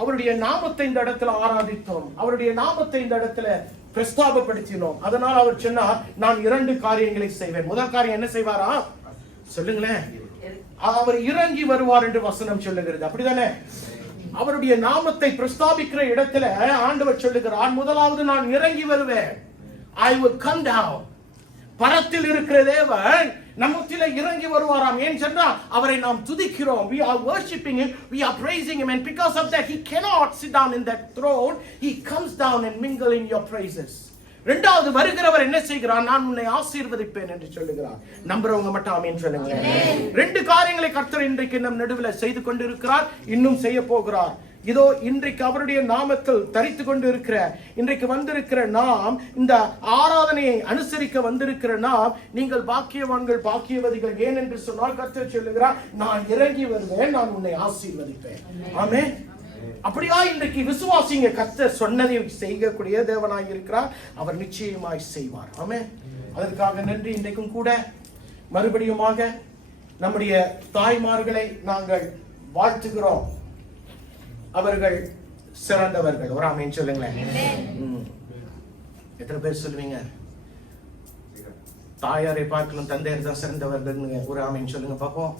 அவருடைய நாமத்தை இந்த இடத்துல ஆராதித்தோம், அவருடைய நாமத்தை இந்த இடத்துல பிரஸ்தாபப்படுத்தினோம். அதனால் அவர் சொன்னார், நான் 2 காரியங்களை செய்வேன். முதல் காரியம் என்ன செய்வாரா சொல்லுங்களேன்? அவர் இறங்கி வருவார் என்று வசனம் சொல்லுகிறது. அப்படிதானே? அவருடைய நாமத்தை பிரஸ்தாபிக்கிற இடத்துல ஆண்டவர் சொல்லுகிறார், முதலாவது நான் இறங்கி வருவேன். I will come down. பரத்தில் இருக்கிற தேவன் நம்மத்திலே இறங்கி வருவாராம். ஏன் சொன்னால் அவரை நாம் துதிக்கிறோம். We are worshiping him, we are praising him, and because of that he cannot sit down in that throne. He comes down and mingle in your praises. இரண்டாவது வருகிறவர் என்ன செய்கிறார்? நான் உன்னை ஆசீர்வதிப்பேன் என்று சொல்லுகிறார். நம்புறவங்க மட்டும் ஆமென் சொல்லுங்க. 2 காரியங்களை கர்த்தர் இன்றைக்கு நம் நடுவில் செய்து கொண்டிருக்கிறார், இன்னும் செய்ய போகிறார். இதோ இன்றைக்கு அவருடைய நாமத்தில் தரித்து கொண்டு இருக்கிற, இன்றைக்கு வந்திருக்கிற நாம், இந்த ஆராதனையை அனுசரிக்க வந்திருக்கிற நாம், நீங்கள் பாக்கியவான்கள் பாக்கியவதிகள். ஏன் என்று சொன்னால் கர்த்தர் சொல்லுகிறார், நான் இறங்கி வருவேன், நான் உன்னை ஆசீர்வதிப்பேன். ஆமென். அப்படியா இன்றைக்கு விசுவாசிங்க, கர்த்தர் சொன்னதை செய்யக்கூடிய தேவனாய் இருக்கிறார், அவர் நிச்சயமாய் செய்வார். ஆமென். அதற்காக நன்றி. இன்றைக்கும் கூட மறுபடியுமாக நம்முடைய தாய்மார்களை நாங்கள் வாழ்த்துகிறோம். அவர்கள் சிறந்தவர்கள். ஒரு ஆமென் சொல்லுங்களேன். எத்தனை பேர் சொல்லுவீங்க தாயாரை பார்க்கலாம் தந்தையர் தான் சிறந்தவர்கள்? ஒரு ஆமென் சொல்லுங்க பாப்போம்.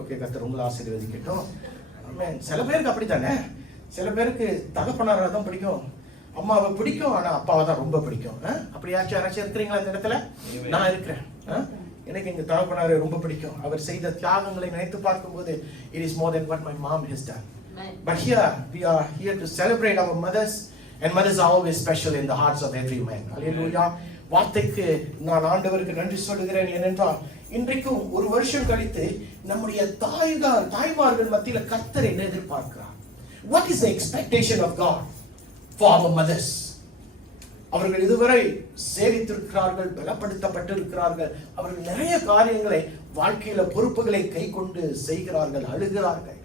ஓகே, கர்த்தர் உங்களை ஆசீர்வதிக்கட்டும். ஆமென். சில பேருக்கு அப்படித்தானே, சில பேருக்கு தகப்பனாரை தான் பிடிக்கும், அம்மாவை பிடிக்கும், ஆனா அப்பாவை தான் ரொம்ப பிடிக்கும். அப்படியாச்சும் யாராச்சும் இருக்கிறீங்களா இந்த இடத்துல? நான் இருக்கிறேன். எனக்கு எங்க தகப்பனாரை ரொம்ப பிடிக்கும். அவர் செய்த தியாகங்களை நினைத்து பார்க்கும்போது it is more than what my mom has done. But here we are here to celebrate our mothers, and mothers are always special in the hearts of every man. Hallelujah. வார்த்தைக்கு நான் ஆண்டவருக்கு நன்றி சொல்லுகிறேன். ஏனென்றால் இன்றைக்கும் ஒரு வருஷம் கழித்து நம்முடைய தாய்மார்கள் மத்தியில் கர்த்தர் என்ன எதிர்பார்க்கிறார்? What is the expectation of God for our mothers? அவர்கள் இதுவரை சேவித்திருக்கிறார்கள், பலப்படுத்தப்பட்டிருக்கிறார்கள். அவர்கள் நிறைய காரியங்களை வாழ்க்கையில பொறுப்புகளை கை கொண்டு செய்கிறார்கள், அழுகிறார்கள்,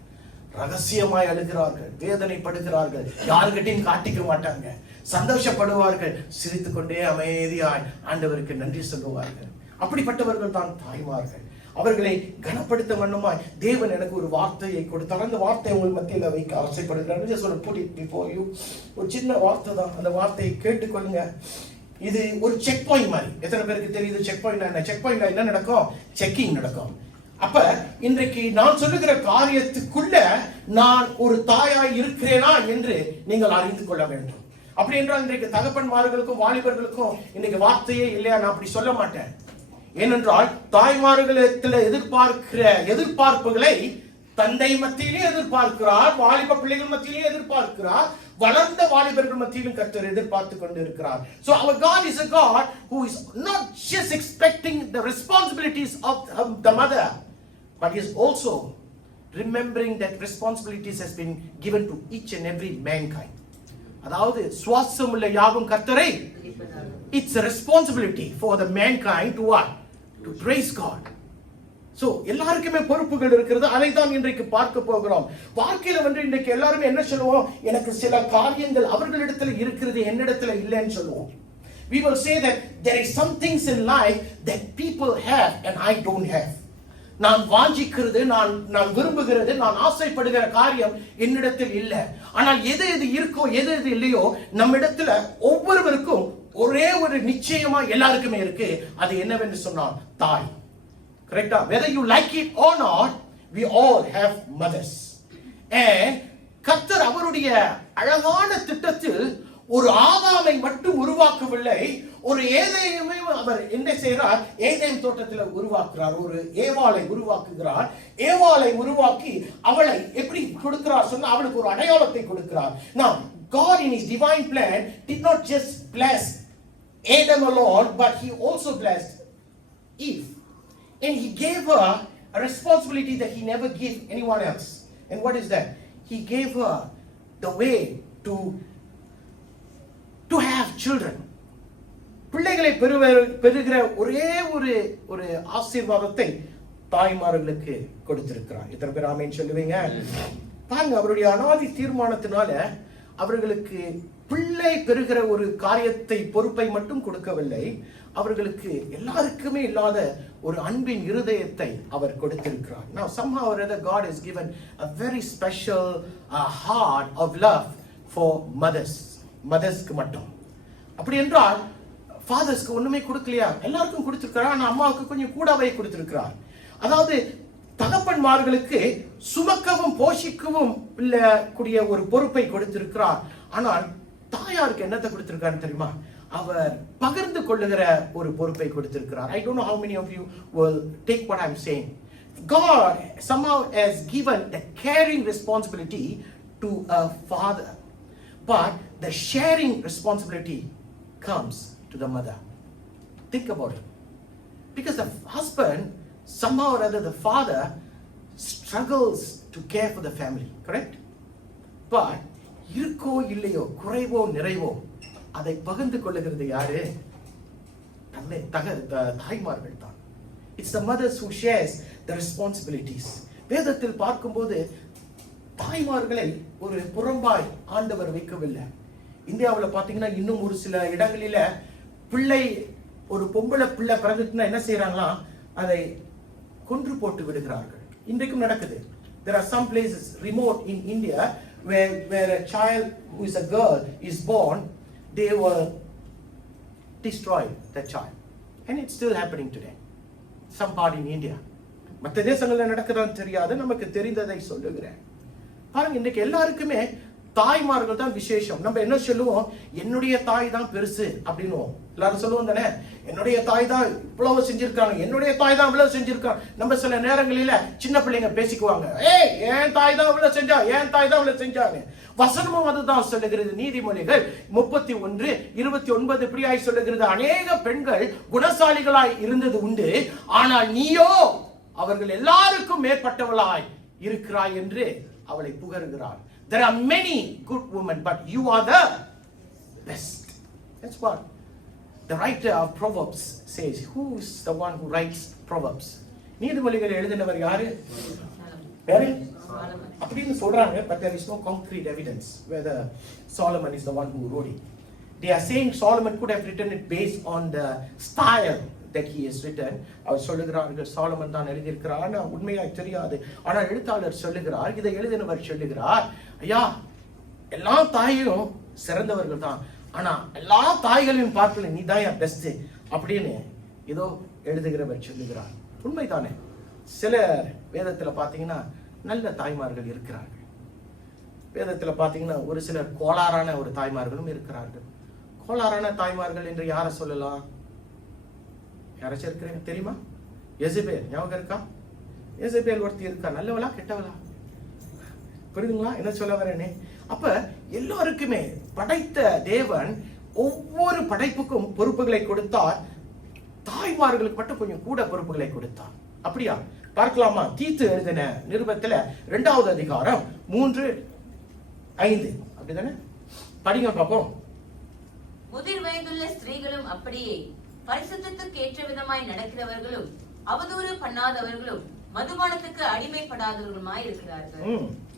ரகசியமாய் அழுகிறார்கள், வேதனைப்படுகிறார்கள், யாருக்கிட்டையும் காட்டிக்க மாட்டாங்க, சந்தோஷப்படுவார்கள், சிரித்துக் கொண்டே அமைதியாய் ஆண்டவருக்கு நன்றி சொல்லுவார்கள். அப்படிப்பட்டவர்கள் தான் தாய்மார்கள். அவர்களை கனப்படுத்த வண்ணமாய் தேவன் எனக்கு ஒரு வார்த்தையை கொடுத்தார். அந்த வார்த்தையை உங்கள் மத்தியில் வைக்க ஆசைப்படுகிறேன். ஒரு சின்ன வார்த்தை தான், அந்த வார்த்தையை கேட்டுக்கொள்ளுங்க. இது ஒரு செக் பாயிண்ட் மாதிரி. எத்தனை பேருக்கு தெரியுது செக் பாயிண்ட் என்ன? செக் பாயிண்ட் என்ன நடக்கும்? செக்கிங் நடக்கும். அப்ப இன்றைக்கு நான் சொல்லுகிற காரியத்துக்குள்ள நான் ஒரு தாயாய் இருக்கிறேனா என்று நீங்கள் அறிந்து கொள்ள வேண்டும். அப்படி என்றால் இன்றைக்கு தகப்பன்மார்களுக்கும் வாலிபர்களுக்கும் இன்னைக்கு வார்த்தையே இல்லையா? நான் அப்படி சொல்ல மாட்டேன். ஏனென்றால் தாய்மார்களிடத்தில் எதிர்பார்க்கிற எதிர்பார்ப்புகளை தந்தை மத்தியிலே எதிர்பார்க்கிறார், வாலிப பிள்ளைகள் மத்தியிலே எதிர்பார்க்கிறார், வளர்ந்த வாலிபர்கள் மத்தியிலும் கர்த்தர் எதிர்பார்த்து கொண்டு இருக்கிறார். So our God is a God who is not just expecting the responsibilities of the mother, but he is also remembering that responsibilities has been given to each and every mankind. அதாவது சுவாசம் உள்ள யாவும் கர்த்தரை, it's a responsibility for the mankind to what? To praise God. So எல்லாருக்குமே பொறுப்புகள் இருக்கிறது. அதை தான் இன்றைக்கு பார்க்க போகிறோம். வாழ்க்கையில இன்றைக்கு எல்லாருமே என்ன சொல்லுவோம்? எனக்கு சில காரியங்கள் அவர்களிடத்துல இருக்கிறது, என்னிடத்துல இல்லைன்னு சொல்லுவோம். We will say that there is some things in life that people have and I don't have. நான் வாஞ்சிக்கிறது, நான் விரும்புகிறது, நான் ஆசைப்படுகிற காரியம் என்னிடத்தில் இல்லை. ஆனால் எது எது இருக்கோ எது எது இல்லையோ நம்மிடத்துல ஒவ்வொருவருக்கும் ஒரே ஒரு நிச்சயமா எல்லாருக்குமே இருக்கு. அது என்னவென்று சொன்னால் தாய். கரெக்டா? Whether you like it or not, we all have mothers. And கர்த்தர் அவருடைய அழகான திட்டத்தில் ஒரு ஆதாமை மட்டும் உருவாக்கவில்லை, ஒரு ஏதேயுமே அவர் என்ன செய்கிறார்? ஏதேம் தோட்டத்தில் உருவாக்குறார், ஒரு ஏவாளை உருவாக்குகிறார். ஏவாளை உருவாக்கி அவளை எப்படி கொடுக்கிறார் சொன்னா, அவளுக்கு ஒரு அடையாளத்தை கொடுக்கிறார். Now God in his divine plan did not just bless Adam alone, but he also blessed Eve. And he gave her a responsibility that he never gave anyone else. And what is that? He gave her the way to have children. பிள்ளைகளை பெறுகிற ஒரே ஒரு ஆசீர்வாதத்தை தாய்மார்களுக்கு கொடுத்திருக்கிறார். எத்தனை பேர் ஆமென் சொல்லுவீங்க? பாருங்க, அவருடைய அனாதி தீர்மானத்தினால அவர்களுக்கு பிள்ளை பெறுகிற ஒரு காரியத்தை பொறுப்பை மட்டும் கொடுக்கவில்லை, அவர்களுக்கு எல்லாருக்குமே இல்லாத ஒரு அன்பின் இருதயத்தை அவர் கொடுத்திருக்கிறார். Now somehow or other God has given a very special heart of love for mothersக்கு மட்டும். அப்படி என்றால் ஃபாதர்ஸ்க்கு ஒண்ணுமே கொடுக்கலையா? எல்லாருக்கும் கொடுத்திருக்கிறார். ஆனா அம்மாவுக்கு கொஞ்சம் கூடவே கொடுத்திருக்கிறார். அதாவது தகப்பன்மார்களுக்கு சுமக்கவும் போஷிக்கவும் கூடிய ஒரு பொறுப்பை கொடுத்திருக்கிறார். ஆனால் தாயாருக்கு என்னத்தை கொடுத்திருக்காரு தெரியுமா? அவர் பகிர்ந்து கொள்ளுகிற ஒரு பொறுப்பை கொடுத்திருக்கிறார். I don't know how many of you will take what I'm saying. God somehow has given the caring responsibility to a father, but the sharing responsibility comes to the mother. Think about it. Because the husband, somehow or other, the father struggles to care for the family, correct? But இருக்கோ இல்லையோ, குறைவோ நிறைவோ, அதை பகிர்ந்து கொள்ளுகிறது யாரு? தாய்மார்கள் தான். It's the mothers who shares the responsibilities. வேதத்தில் பார்க்கும்போது தாய்மார்களை ஒரு புறம்பாய் ஆண்டவர் வைக்கவில்லை. இந்தியாவில் பார்த்தீங்கன்னா இன்னும் ஒரு சில இடங்களில பிள்ளை, ஒரு பொம்பளை பிள்ளை பிறந்துட்டுனா என்ன செய்யறாங்களா? அதை கொன்று போட்டு விடுகிறார்கள். இன்றைக்கும் நடக்குது. There are some places remote in India where a child who is a girl is born, they will destroy the child, and it's still happening today. Some part in India. மற்ற தேசங்கள்ல நடக்குதான்னு தெரியாது, நமக்கு தெரிந்ததை சொல்லுகிறேன். பாருங்க, இன்னைக்கு எல்லாருக்குமே தாய்மார்கள் தான் விசேஷம். நம்ம என்ன சொல்லுவோம்? என்னுடைய தாய் தான் பெருசு அப்படின்னுவோம். எல்லாரும் சொல்லுவோம் தானே, என்னுடைய தாய் தான் இவ்வளவு செஞ்சிருக்காங்க, என்னுடைய தாய் தான் இவ்வளவு செஞ்சிருக்காங்க. நம்ம சில நேரங்களில சின்ன பிள்ளைங்க பேசிக்குவாங்க, ஏய் என் தாய் தான் இவ்வளவு செஞ்சா, என் தாய் தான் இவ்வளவு செஞ்சாங்க. வசனமும் அதுதான் சொல்லுகிறது. நீதிமொழிகள் 31:29 இப்படியாய் சொல்லுகிறது, அநேக பெண்கள் குணசாலிகளாய் இருந்தது உண்டு, ஆனால் நீயோ அவர்கள் எல்லாருக்கும் மேற்பட்டவளாய் இருக்கிறாய் என்று அவளை புகழ்கிறார். There are many good women, but you are the best. That's what the writer of Proverbs says. Who is the one who writes Proverbs? நீதிமொழிகளை எழுதினவர் யாரு? யாரு? அப்படின்னு சொல்றாங்க, but there is no concrete evidence whether Solomon is the one who wrote it. They are saying Solomon could have written it based on the style that he has written. அவர் சொல்லுகிறார்கள் சாலமன் தான் எழுதியிருக்கிறார். ஆனால் உண்மையாய் தெரியாது. ஆனால் எழுத்தாளர் சொல்லுகிறார், இதை எழுதினவர் சொல்லுகிறார், ஐயா எல்லா தாயும் சிறந்தவர்கள் தான், ஆனா எல்லா தாய்களையும் பார்க்கல நீ தான் பெஸ்ட் அப்படின்னு ஏதோ எழுதுகிறவர் சொல்லுகிறார். உண்மைதானே? சில வேதத்துல பாத்தீங்கன்னா நல்ல தாய்மார்கள் இருக்கிறார்கள். வேதத்துல பாத்தீங்கன்னா ஒரு சிலர் கோளாறான ஒரு தாய்மார்களும் இருக்கிறார்கள். கோளாறான தாய்மார்கள் என்று யாரை சொல்லலாம்? யாராச்சும் இருக்கிறீங்க தெரியுமா? எசபேல் ஞாபகம் இருக்கா? எசபேல் ஒருத்தி இருக்கா, நல்லவளா கெட்டவளா? புரியுதுங்களா என்ன சொல்ல வரேனே? அப்ப எல்லாருக்குமே படைத்த தேவன் ஒவ்வொரு படைப்புக்கும் பொறுப்புகளை கொடுத்தார். தாய்மார்களுக்கு மட்டும் கொஞ்சம் கூட பொறுப்புகளை கொடுத்தார். அப்படியா? பார்க்கலாமா? தீத்து எழுதின நிருபத்துல 2வது அதிகாரம் 3-5 அப்படிதானே? படிங்க பாப்போம். முதிர் வயதுள்ள ஸ்திரீகளும் அப்படியே பரிசுத்தத்துக்கு ஏற்ற விதமாய் நடக்கிறவர்களும் அவதூறு பண்ணாதவர்களும் மதுபானத்துக்கு அடிமைப்படாதவர்களுமாய் இருக்கிறார்கள்.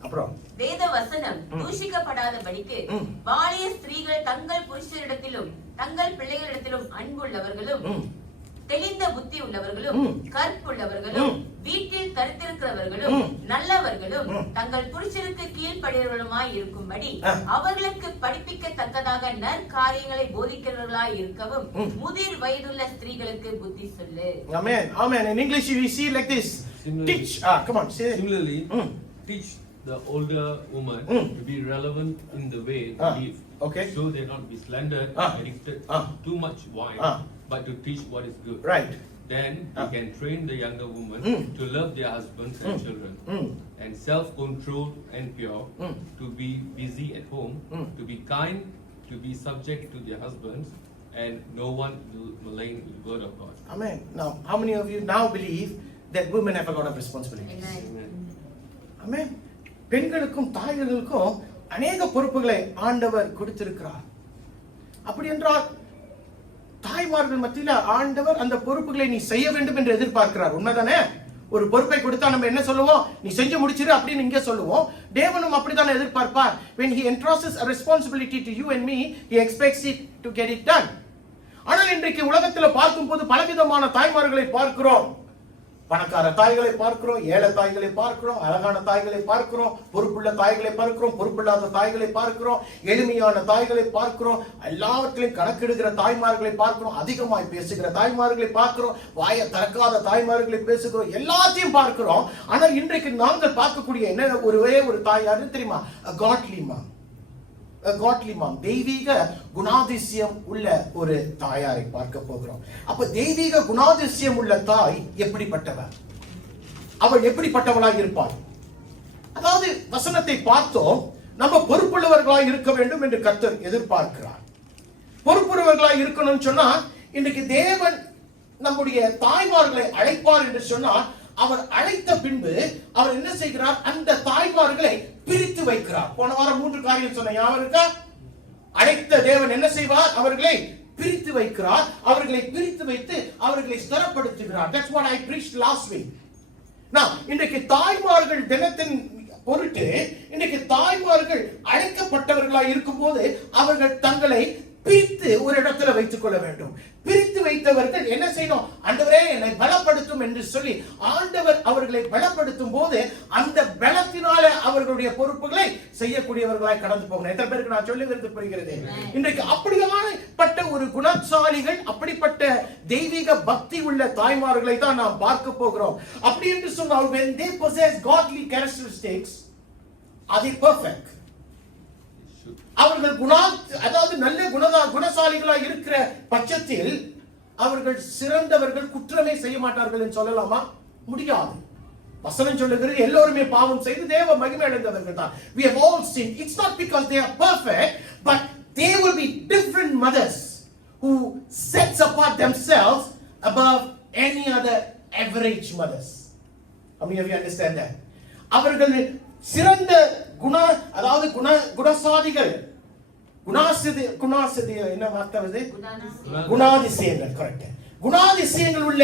அப்புறம் வேத வசனம் தூஷிக்கப்படாதபடிக்கு பாலிய ஸ்திரீகள் தங்கள் புருஷரிடத்திலும் தங்கள் பிள்ளைகளிடத்திலும் அன்புள்ளவர்களும் தெளிந்த புத்தி உள்ளவர்களும் கற்புள்ளவர்களும் வீட்டில் கருத்திருக்கிறவர்களும் நல்லவர்களும் தங்கள் புருஷருக்கு கீழ்ப்படியவர்களுமாய் இருக்கும்படி அவர்களுக்கு படிப்பிக்கத்தக்கதாக நற்காரியங்களை போதிக்கிறவர்களாய் இருக்கவும் முதிர் வயதுள்ள ஸ்திரீகளுக்கு புத்தி சொல்லு. Amen. Amen. In English we see like this. Teach. Come on, say. Similarly, teach the older woman to be relevant in the way they live. Okay. So they not be slandered, addicted too much wine, but to teach what is good. Right. Then they can train the younger woman to love their husbands and children, and self-controlled and pure, to be busy at home, to be kind, to be subject to their husbands, and no one will malign the word of God. Amen. Now, how many of you now believe that women have a lot of responsibilities? Amen. Amen. பெண்களுக்கும் தாய்களுக்கும் அநேக பொறுப்புகளை ஆண்டவர் கொடுத்திருக்கிறார். அப்படி என்றால் தாய்மார்கள் மத்தியில ஆண்டவர் அந்த பொறுப்புகளை நீ செய்ய வேண்டும் என்று எதிர்பார்க்கிறார். உண்மைதானே? ஒரு பொறுப்பை கொடுத்தா நம்ம என்ன சொல்லுவோம்? நீ செஞ்சு முடிச்சிரு அப்படின்னு இங்க சொல்லுவோம். தேவனும் அப்படித்தானே எதிர்பார்ப்பார். when he entrusts a responsibility to you and me, he expects it to get it done. ஆனால் இன்றைக்கு உலகத்தில் பார்க்கும்போது பலவிதமான தாய்மார்களை பார்க்கிறோம். பணக்கார தாய்களை பார்க்கிறோம், ஏழை தாய்களை பார்க்கிறோம், அழகான தாய்களை பார்க்கிறோம், பொறுப்புள்ள தாய்களை பார்க்கிறோம், பொறுப்பில்லாத தாய்களை பார்க்கிறோம், எளிமையான தாய்களை பார்க்கிறோம், எல்லாவற்றிலும் கணக்கெடுக்கிற தாய்மார்களை பார்க்கிறோம், அதிகமாய் பேசுகிற தாய்மார்களை பார்க்கிறோம், வாயை திறக்காத தாய்மார்களை பேசுகிறோம், எல்லாத்தையும் பார்க்கிறோம். ஆனால் இன்றைக்கு நாங்கள் பார்க்கக்கூடிய என்ன ஒரே ஒரு தாய் யாருன்னு தெரியுமா? godly mom. godly mom. தெய்வீக குணாதிசயம் உள்ள ஒரு தாயாரை பார்க்க போகிறோம். அப்ப தெய்வீக குணாதிசயம் உள்ள தாய் எப்படிப்பட்டவர்? அவள் எப்படிப்பட்டவளாய் இருப்பாள்? அதாவது வசனத்தை பார்த்தோம், நம்ம பொறுப்புள்ளவர்களாய் இருக்க வேண்டும் என்று கர்த்தர் எதிர்பார்க்கிறார். பொறுப்புள்ளவர்களாய் இருக்கணும்னு சொன்னா, இன்றைக்கு தேவன் நம்முடைய தாய்மார்களை அழைப்பார் என்று சொன்னால், அவர் அழைத்த பின்பு அவர் என்ன செய்கிறார்? அந்த தாய்மார்களை பிரித்து வைக்கிறார். போன வாரம் 3 காரியம் சொன்ன ஞாபகம் இருக்கா? அழைத்த தேவன் என்ன செய்வார்? அவர்களை பிரித்து வைக்கிறார். அவர்களை பிரித்து வைத்து அவர்களை ஸ்திரப்படுத்துகிறார். That's what I preached last week. நான் இன்றைக்கு தாய்மார்கள் தினத்தின் பொருட்டு இன்றைக்கு தாய்மார்கள் அழைக்கப்பட்டவர்களாய் இருக்கும்போது அவர்கள் தங்களை பிரித்து ஒரு இடத்துல வைத்துக் கொள்ள வேண்டும். பிரித்து வைத்தவர்கள் என்ன செய்யணும்? ஆண்டவரே என்னை பலப்படுத்தும் என்று சொல்லி ஆண்டவர் அவர்களை பலப்படுத்தும் போது அந்த பலத்தினால அவர்களுடைய பொறுப்புகளை செய்யக்கூடியவர்களாய் கடந்து போகணும். எத்தனை பேருக்கு நான் சொல்லுகிறது புரிகிறது? இன்றைக்கு அப்படியானப்பட்ட ஒரு குணசாலிகள், அப்படிப்பட்ட தெய்வீக பக்தி உள்ள தாய்மார்களை தான் நாம் பார்க்க போகிறோம். அப்படி என்று சொன்னால், when they possess godly characteristics, are they perfect? அவர்கள் அதாவது நல்ல குணசாலிகளாக இருக்கிற பட்சத்தில் அவர்கள் சிறந்தவர்கள், குற்றமே செய்ய மாட்டார்கள் என்று சொல்லலாமா? முடியாது. வசனம் சொல்லுகிறது எல்லோருமே பாவம் செய்து தேவ மகிமை அடைந்தவர்கள் தான். We have all sinned. It's not because they are perfect, but they will be different mothers who sets apart themselves above any other average mothers. How many of you understand that? அவர்கள் சிறந்த அதாவது குணசாலிகள், என்ன வார்த்தை அது? குணாதிசயங்கள். Correct. குணாதிசயங்கள் உள்ள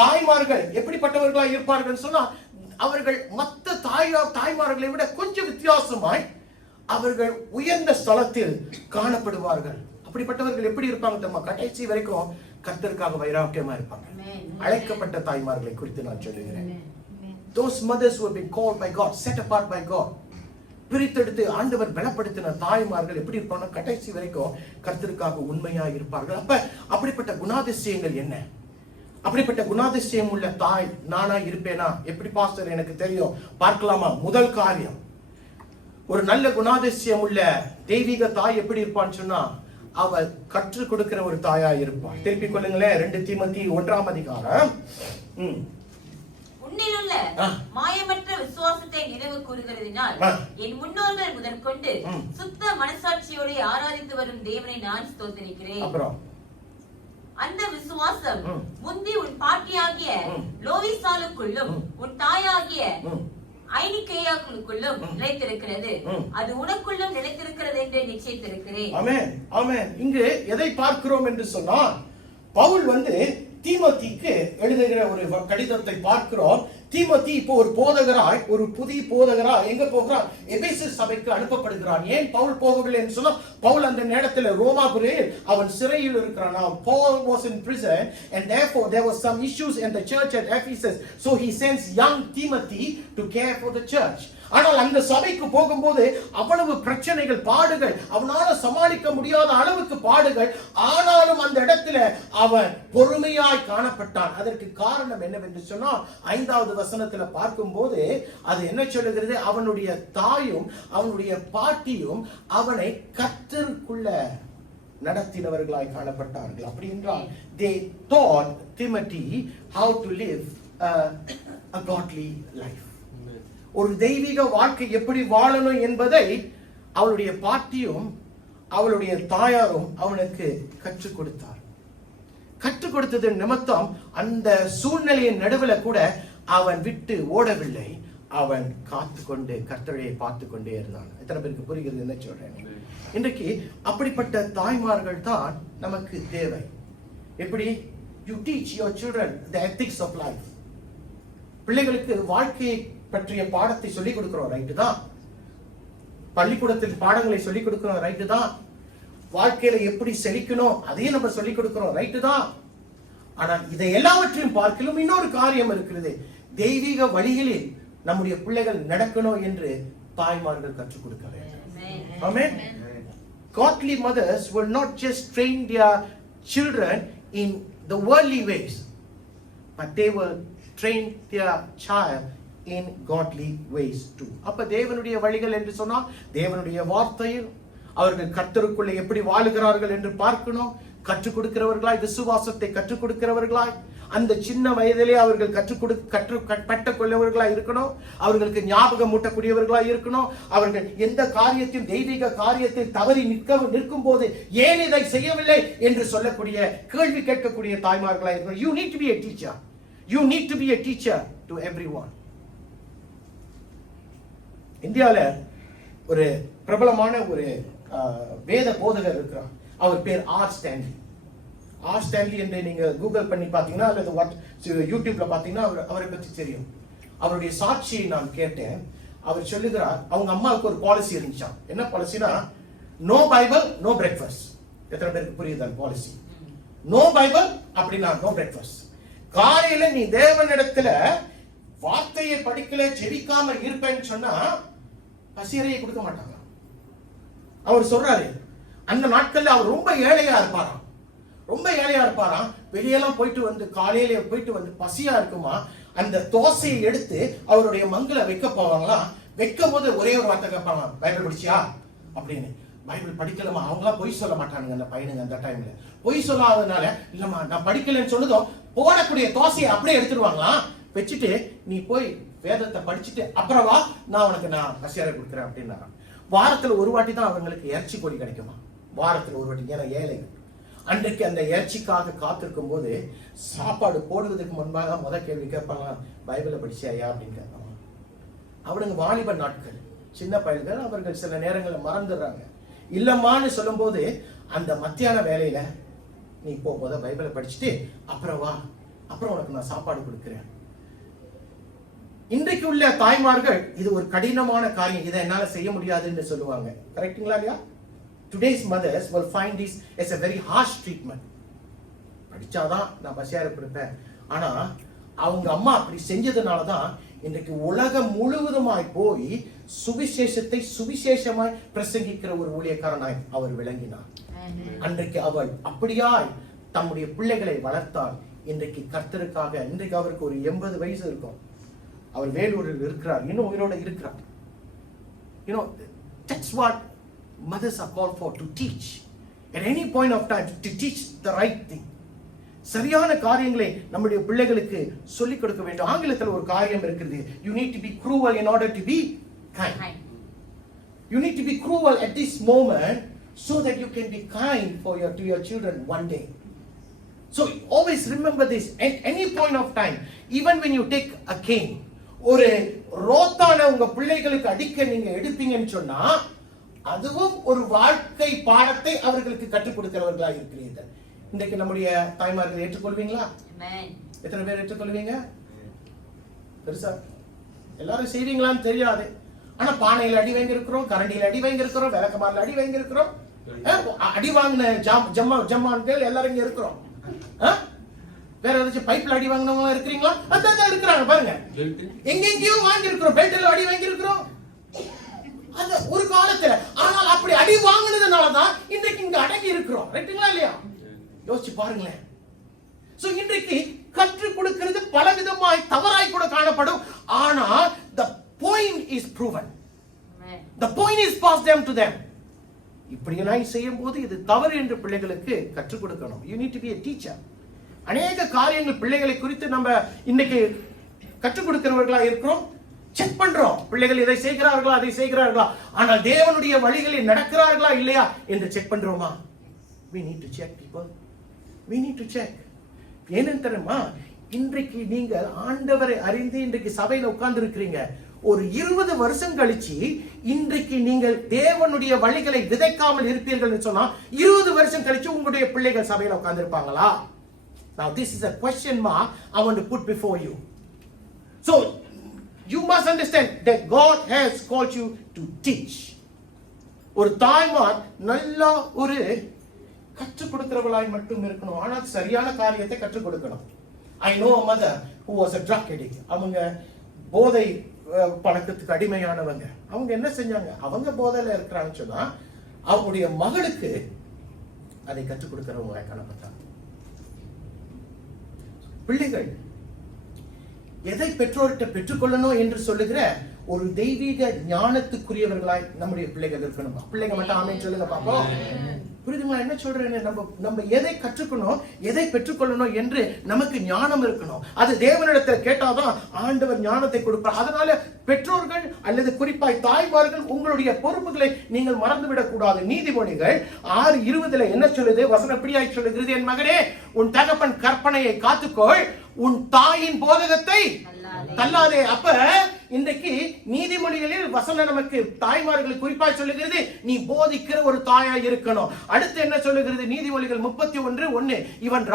தாய்மார்கள் எப்படிப்பட்டவர்களாக இருப்பார்கள் சொன்னா, அவர்கள் மற்ற தாய்மார்களை விட கொஞ்சம் வித்தியாசமாய் அவர்கள் உயர்ந்த ஸ்தலத்தில் காணப்படுவார்கள். அப்படிப்பட்டவர்கள் எப்படி இருப்பாங்க தெரியுமா? கடைசி வரைக்கும் கர்த்தருக்காக வைராக்கியமா இருப்பாங்க. அழைக்கப்பட்ட தாய்மார்களை குறித்து நான் சொல்லுகிறேன். Those mothers who have been called by God, set apart by God, பிரித்தெடுத்து ஆண்டவர் பலப்படுத்தின தாய்மார்கள் எப்படி இருப்பாங்க? கடைசி வரைக்கும் கர்த்தருக்காக உண்மையா இருப்பார்கள். அப்படிப்பட்ட குணாதிசயங்கள் என்ன? அப்படிப்பட்ட குணாதிசயம் உள்ள தாய் நானா இருப்பேனா? எப்படி பாஸ்டர் எனக்கு தெரியும்? பார்க்கலாமா? முதல் காரியம், ஒரு நல்ல குணாதிசயம் உள்ள தெய்வீக தாய் எப்படி இருப்பான்னு சொன்னா, அவள் கற்றுக் கொடுக்கிற ஒரு தாயா இருப்பாள். திருப்பிக் கொள்ளுங்களேன், 2 தீமோத்தேயு 1ஆம் அதிகாரம். உன்னிலுள்ள மாயமற்ற விசுவாசத்தை நினைவு கூறுகிறதினால் என் முன்னோர்கள் முதற்கொண்டு சுத்த மனசாட்சியோடு ஆராதித்து வரும் தேவனை நான் ஸ்தோத்திரிக்கிறேன். அப்புறம் அந்த விசுவாசம் முந்தி உன் பாட்டியாகிய லோவிசாலுக்குள்ளும் உன் தாயாகிய ஐனிகேயாக்குள்ளும் நிலைத்திருக்கிறது. அது உனக்குள்ளும் நிலைத்திருக்கிறது என்று நிச்சயித்திருக்கிறேன். ஆமென், ஆமென். இங்கு எதை பார்க்கிறோம் என்று சொன்னால், பவுல் தீமோத்தேயுக்கு எழுதுகிற ஒரு கடிதத்தை பார்க்கிறோம். தீமோத்தேயு இப்போ ஒரு போதகராய், ஒரு புதிய போதகராய் எங்க போகிறார்? எபேசு சபைக்கு அனுப்பப்படுகிறான். ஏன் பவுல் போகவில்லை என்று சொன்னா, பவுல் அந்த நேரத்தில் ரோமாபுரியில் அவன் சிறையில் இருக்கிறான். Paul was in prison and therefore there was some issues in the church at Ephesus, so he sends young Timothy to care for the church. ஆனால் அந்த சபைக்கு போகும்போது அவ்வளவு பிரச்சனைகள், பாடுகள், அவனால சமாளிக்க முடியாத அளவுக்கு பாடுகள். ஆனாலும் அந்த இடத்துல அவன் பொறுமையாய் காணப்பட்டான். அதற்கு காரணம் என்னவென்று சொன்னால், 5வது வசனத்துல பார்க்கும்போது அது என்ன சொல்லுகிறது? அவனுடைய தாயும் அவனுடைய பாட்டியும் அவனை கர்த்தருக்குள்ள நடத்தினவர்களாய் காணப்பட்டார்கள். அப்படி என்றால் they taught Timothy how to live a godly life. ஒரு தெய்வீக வாழ்க்கை எப்படி வாழணும் என்பதை அவளுடைய பாட்டியும் அவளுடைய தாயாரும் அவனுக்கு கற்றுக் கொடுத்தார். கற்றுக் கொடுத்தது நிமித்தம் அந்த சூழ்நிலையின் நடுவில் கூட அவன் விட்டு ஓடவில்லை. அவன் காத்துக்கொண்டு கர்த்தரை பார்த்து கொண்டே இருந்தான். எத்தனை பேருக்கு புரிகிறது என்ன சொல்றேன்? இன்றைக்கு அப்படிப்பட்ட தாய்மார்கள் தான் நமக்கு தேவை. எப்படி? You teach your children the ethics of life. பிள்ளைகளுக்கு வாழ்க்கையை பற்றிய பாடத்தை சொல்லிக் கொடுக்கிறோம், ரைட்டு தான். பள்ளிக்கூடத்தில் பாடங்களை சொல்லிக் கொடுக்கிறோம், ரைட்டு தான். வாழ்க்கையில எப்படி செழிக்கணும் அதையும் நம்ம சொல்லிக் கொடுக்கிறோம், ரைட்டு தான். ஆனால் இதை எல்லாவற்றையும் பார்க்கலும் இன்னொரு காரியம் இருக்கிறது. தெய்வீக வழிகளில் நம்முடைய பிள்ளைகள் நடக்கணும் என்று தாய்மார்கள் கற்றுக் கொடுக்க வேண்டும். ஆமென். Godly mothers will not just train their children in the worldly ways, but they will train their child in godly ways too. அப்ப தேவனுடைய வழிகள் என்று சொன்னால் தேவனுடைய வார்த்தையில் அவர்கள் கர்த்தருக்குள்ளே எப்படி வாழுகிறார்கள் என்று பார்க்கணும். கற்றுக் கொடுக்கிறவர்களாய், விசுவாசத்தை கற்றுக் கொடுக்கிறவர்களாய், அந்த சின்ன வயதிலே அவர்கள் கற்றுக்கொள்ளவர்களாய் இருக்கணும். அவர்களுக்கு ஞாபகம் மூட்டக்கூடியவர்களாய் இருக்கணும். அவர்கள் எந்த காரியத்தையும் தெய்வீக காரியத்தில் தவறி நிற்கும் போது ஏன் இதை செய்யவில்லை என்று சொல்லக்கூடிய, கேள்வி கேட்கக்கூடிய தாய்மார்களாய் இருக்கணும். You need to be a teacher. You need to be a teacher to everyone. இந்தியால ஒரு பிரபலமான ஒரு வேத போதகர் இருக்கிறார். அவர் பேர் ஆர் ஸ்டான்லி. ஆர் ஸ்டான்லி என்று நீங்க கூகுள் பண்ணி பார்த்தீங்கன்னா அல்லது யூடியூப்ல பார்த்தீங்கன்னா அவரை பற்றி தெரியும். அவருடைய சாட்சியை நான் கேட்டேன். அவர் சொல்லுகிறார், அவங்க அம்மாவுக்கு ஒரு பாலிசி இருந்துச்சாம். என்ன பாலிசினா, நோ பைபிள் நோ பிரேக்ஃபாஸ்ட். எத்தனை பேருக்கு புரியுது அந்த பாலிசி? நோ பைபிள் அப்படின்னா நோ பிரேக்ஃபாஸ்ட். காலையில நீ தேவனிடத்துல வார்த்தையை படிக்கல, ஜெபிக்காம இருப்பேன்னு சொன்னா பசியறையை கொடுக்க மாட்டாங்க. அவர் சொல்றாரு, அந்த நாட்கள்ல அவர் ரொம்ப ஏழையா இருப்பாராம். ரொம்ப ஏழையா இருப்பாராம். வெளியெல்லாம் போயிட்டு வந்து காலையில போயிட்டு வந்து பசியா இருக்குமா, அந்த தோசையை எடுத்து அவருடைய மங்களை வைக்க போவாங்களாம். வைக்கும் போது ஒரே ஒரு வார்த்தை கேட்பாங்க, பைபிள் படிச்சியா அப்படின்னு. பைபிள் படிக்கலாமா? அவங்களாம் பொய் சொல்ல மாட்டானுங்க அந்த பையனுங்க. அந்த டைம்ல பொய் சொல்லாததுனால, இல்லம்மா நான் படிக்கலன்னு சொன்னதும் போடக்கூடிய தோசையை அப்படியே எடுத்துருவாங்களாம். வச்சுட்டு நீ போய் வேதத்தை படிச்சுட்டு அப்புறம் வா, நான் பசியாரை கொடுக்குறேன் அப்படின்னா. வாரத்துல ஒரு வாட்டி தான் அவங்களுக்கு இறைச்சி கோழி கிடைக்குமா, வாரத்துல ஒரு வாட்டி. ஏன்னா ஏழைகள் அன்றைக்கு அந்த இறைச்சிக்காக காத்திருக்கும் போது சாப்பாடு போடுவதற்கு முன்பாக முதல் கேள்வி கேட்பாங்க, பைபிளை படிச்சியா அப்படின்னு கேட்பாங்க. அவனுங்க வாலிப நாட்கள், சின்ன பயல்கள், அவர்கள் சில நேரங்களில் மறந்துடுறாங்க. இல்லம்மான்னு சொல்லும் போது அந்த மத்தியான வேலையில நீ போகும்போது பைபிளை படிச்சுட்டு அப்புறம் வா, அப்புறம் உனக்கு நான் சாப்பாடு கொடுக்கிறேன். இன்றைக்கு உள்ள தாய்மார்கள் இது ஒரு கடினமான காரியம், இதை என்னால செய்ய முடியாதுன்னு சொல்லுவாங்க. கரெக்ட்டுங்களா இல்லையா? Today's mothers will find this as a very harsh treatment. படிச்சாதான் நான் பசியார கொடுப்பேன். ஆனா அவங்க அம்மா அப்படி செஞ்சதுனாலதான் இன்றைக்கு உலகம் முழுவதுமாய் போய் சுவிசேஷத்தை சுவிசேஷமாய் பிரசங்கிக்கிற ஒரு ஊழியக்காரனாய் அவர் விளங்கினார். அன்றைக்கு அவள் அப்படியாய் தம்முடைய பிள்ளைகளை வளர்த்தால் இன்றைக்கு கர்த்தருக்காக, இன்றைக்கு அவருக்கு ஒரு 80 வயசு இருக்கும். அவர் வேலூரில் இருக்கிறார், இன்னும் உயிரோட இருக்கிறார். You know, that's what mothers are called for, to teach at any point of time, to teach the right thing. சரியான காரியங்களை நம்முடைய பிள்ளைகளுக்கு சொல்லிக் கொடுக்க வேண்டும். ஆங்கிலத்தில் ஒரு காரியம் இருக்கிறது, you need to be cruel in order to be kind. You need to be cruel at this moment so that you can be kind to your children one day. So always remember this, at any point of time, even when you take a cane, ஒரு ரோத்தான உங்க பிள்ளைகளுக்கு அடிக்க நீங்க எடுப்பீங்கன்னு சொன்னா அதுவும் ஒரு வாழ்க்கை பாடத்தை அவர்களுக்கு கற்றுக் கொடுக்கிறவர்களாக இருக்கிறீர்கள். இன்றைக்கு நம்முடைய தாய்மார்கள் ஏற்றுக்கொள்வீங்களா? எத்தனை பேர் ஏற்றுக்கொள்வீங்க? பெருசா எல்லாரும் செய்வீங்களான்னு தெரியாது. ஆனா பானையில அடி வாங்கி இருக்கிறோம், கரண்டியில அடி வாங்கி இருக்கிறோம், விளக்கமாரில் அடி வாங்கி இருக்கிறோம், அடி வாங்கின ஜம்மான்கள் எல்லாரும் இங்க இருக்கிறோம். வேற ஏதாச்சும் பைப்ல அடி வாங்கினவங்க இருக்கிறீங்களா? அதான் இருக்கிறாங்க பாருங்க. எங்கெங்கயோ வாங்கி இருக்கிறோம், பெல்ட்ல அடி வாங்கி இருக்கிறோம். அது ஒரு காலத்துல. ஆனால் அப்படி அடி வாங்கினதுனாலதான் இன்றைக்கு இங்க அடங்கி இருக்கிறோம். ரைட்டுங்களா இல்லையா? யோசிச்சு பாருங்களேன். சோ இன்றைக்கு கற்றுக் கொடுக்கிறது பலவிதமாய் தவறாய் கூட காணப்படும். ஆனா the point is proven. The point is passed them to them. இப்படி எல்லாம் செய்யும் போது இது தவறு என்று பிள்ளைகளுக்கு கற்றுக் கொடுக்கணும். You need to be a teacher. அநேக காரியங்கள் பிள்ளைகளை குறித்து நம்ம இன்னைக்கு கற்றுக் கொடுக்கிறவர்களா இருக்கிறோம். செக் பண்றோம், பிள்ளைகள் இதை செய்கிறார்களா அதை செய்கிறார்களா, ஆனால் தேவனுடைய வழிகளில் நடக்கிறார்களா இல்லையா என்று செக் பண்றோமா? We need to check people. We need to check. ஏன்னு தெரியுமா, இன்றைக்கு நீங்கள் ஆண்டவரை அறிந்து இன்றைக்கு சபையில உட்கார்ந்து இருக்கிறீங்க. ஒரு 20 வருஷம் கழிச்சு இன்றைக்கு நீங்கள் தேவனுடைய வழிகளை விதைக்காமல் இருப்பீர்கள் சொன்னா 20 வருஷம் கழிச்சு உங்களுடைய பிள்ளைகள் சபையில உட்கார்ந்து இருப்பாங்களா? Now this is a question mark I want to put before you. So you must understand that God has called you to teach. ஒரு தாய்மார் நல்லா ஒரு கற்றுக் கொடுக்கிறவளாய் மட்டும் இருக்கணும், ஆனால் சரியான காரியத்தை கற்றுக் கொடுக்கணும். I know a mother who was a drug addict. அவங்க போதை பழக்கத்துக்கு அடிமையானவங்க. அவங்க என்ன செஞ்சாங்க, அவங்க போதையில இருக்கிறான்னு சொன்னா அவங்களுடைய மகளுக்கு அதை கற்றுக் கொடுக்கிறவங்க காணப்பட்டாங்க. பிள்ளைகள் எதை பெற்றோர்கிட்ட பெற்றுக்கொள்ளணும் என்று சொல்லுகிற ஒரு தெய்வீக ஞானத்துக்குரியவர்களாய் நம்முடைய பிள்ளைகள் இருக்கணும். பிள்ளைங்க மட்டும் ஆமென் சொல்லுங்க பாப்போம். புரியுதுங்களா என்ன சொல்றேன்னு? நம்ம எதை கற்றுக்கணும், எதை பெற்றுக்கொள்ளணும் என்று நமக்கு ஞானம் இருக்கணும். அது தேவனிடத்தில் கேட்டாதான் ஆண்டவர் ஞானத்தை கொடுப்பார். அதனால பெற்றோர்கள் அல்லது குறிப்பாய் தாய்மார்கள் உங்களுடைய பொறுப்புகளை நீங்கள் மறந்துவிடக் கூடாது. நீதிமொழிகள் 6:20 என்ன சொல்லுது? வசனம் எப்படியாய் சொல்லுகிறது? என் மகனே, உன் தகப்பன் கற்பனையை காத்துக்கொள், உன் தாயின் போதகத்தை தள்ளாதே. அப்ப இன்றைக்கு நீதிமொழிகளில் வசனம் நமக்கு தாய்மார்களுக்கு குறிப்பாய் சொல்லுகிறது, நீ போதிக்கிற ஒரு தாயா இருக்கணும். அடுத்து என்ன சொல்லுகிறது? நீதிமொழிகள் 31:1, இவன்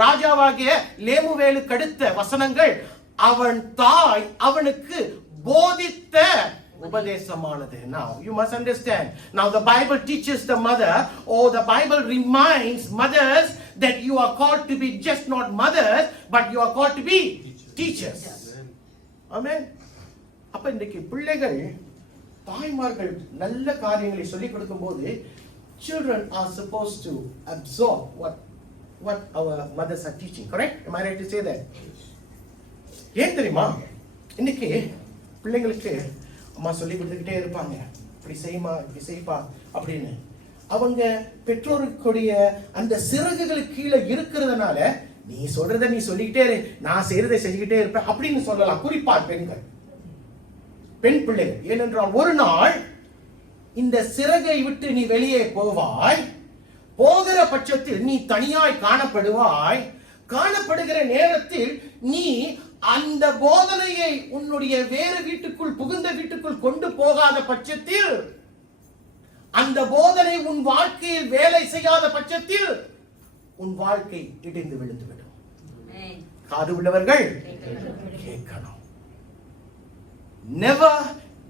ராஜாவாகிய லேமுவேலுக்கு அடுத்த வசனங்கள், அவன் தாய் அவனுக்கு போதித்த உபதேசமானது. Now you must understand, now the Bible teaches the mother, or the Bible reminds mothers that you are called to be just not mothers, but you are called to be teachers. Amen. அப்ப இன்றைக்கு பிள்ளைகள் தாய்மார்கள் நல்ல காரியங்களை சொல்லிக் கொடுக்கும் போது children are supposed to absorb what our mothers are teaching. Correct? Am I right to say that? ஏன் தெரியுமா? இன்னைக்கு பிள்ளைங்களுக்கு அம்மா சொல்லி கொடுத்துக்கிட்டே இருப்பாங்க, இப்படி செய்யுமா, இப்படி செய்ப்பா அப்படின்னு. அவங்க பெற்றோருக்குடைய அந்த சிறகுகளுக்கு கீழே இருக்கிறதுனால நீ சொல்றத நீ சொல்லிக்கிட்டே இரு, நான் செய்யறதை செஞ்சுக்கிட்டே இருப்பேன் அப்படின்னு சொல்லலாம். குறிப்பா பெண் பிள்ளைகள். ஏனென்றால் ஒரு நாள் இந்த சிறகை விட்டு நீ வெளியே போவாய், போகிற பட்சத்தில் நீ தனியாய் காணப்படுவாய். காணப்படுகிற நேரத்தில் நீ அந்த போதனையை உன்னுடைய வேறு வீட்டுக்குள், புகுந்த வீட்டுக்குள் கொண்டு போகாத பட்சத்தில், அந்த போதனை உன் வாழ்க்கையில் வேலை செய்யாத பட்சத்தில் உன் வாழ்க்கை இடிந்து விழுந்து விடும். காது உள்ளவர்கள் கேட்கணும். Never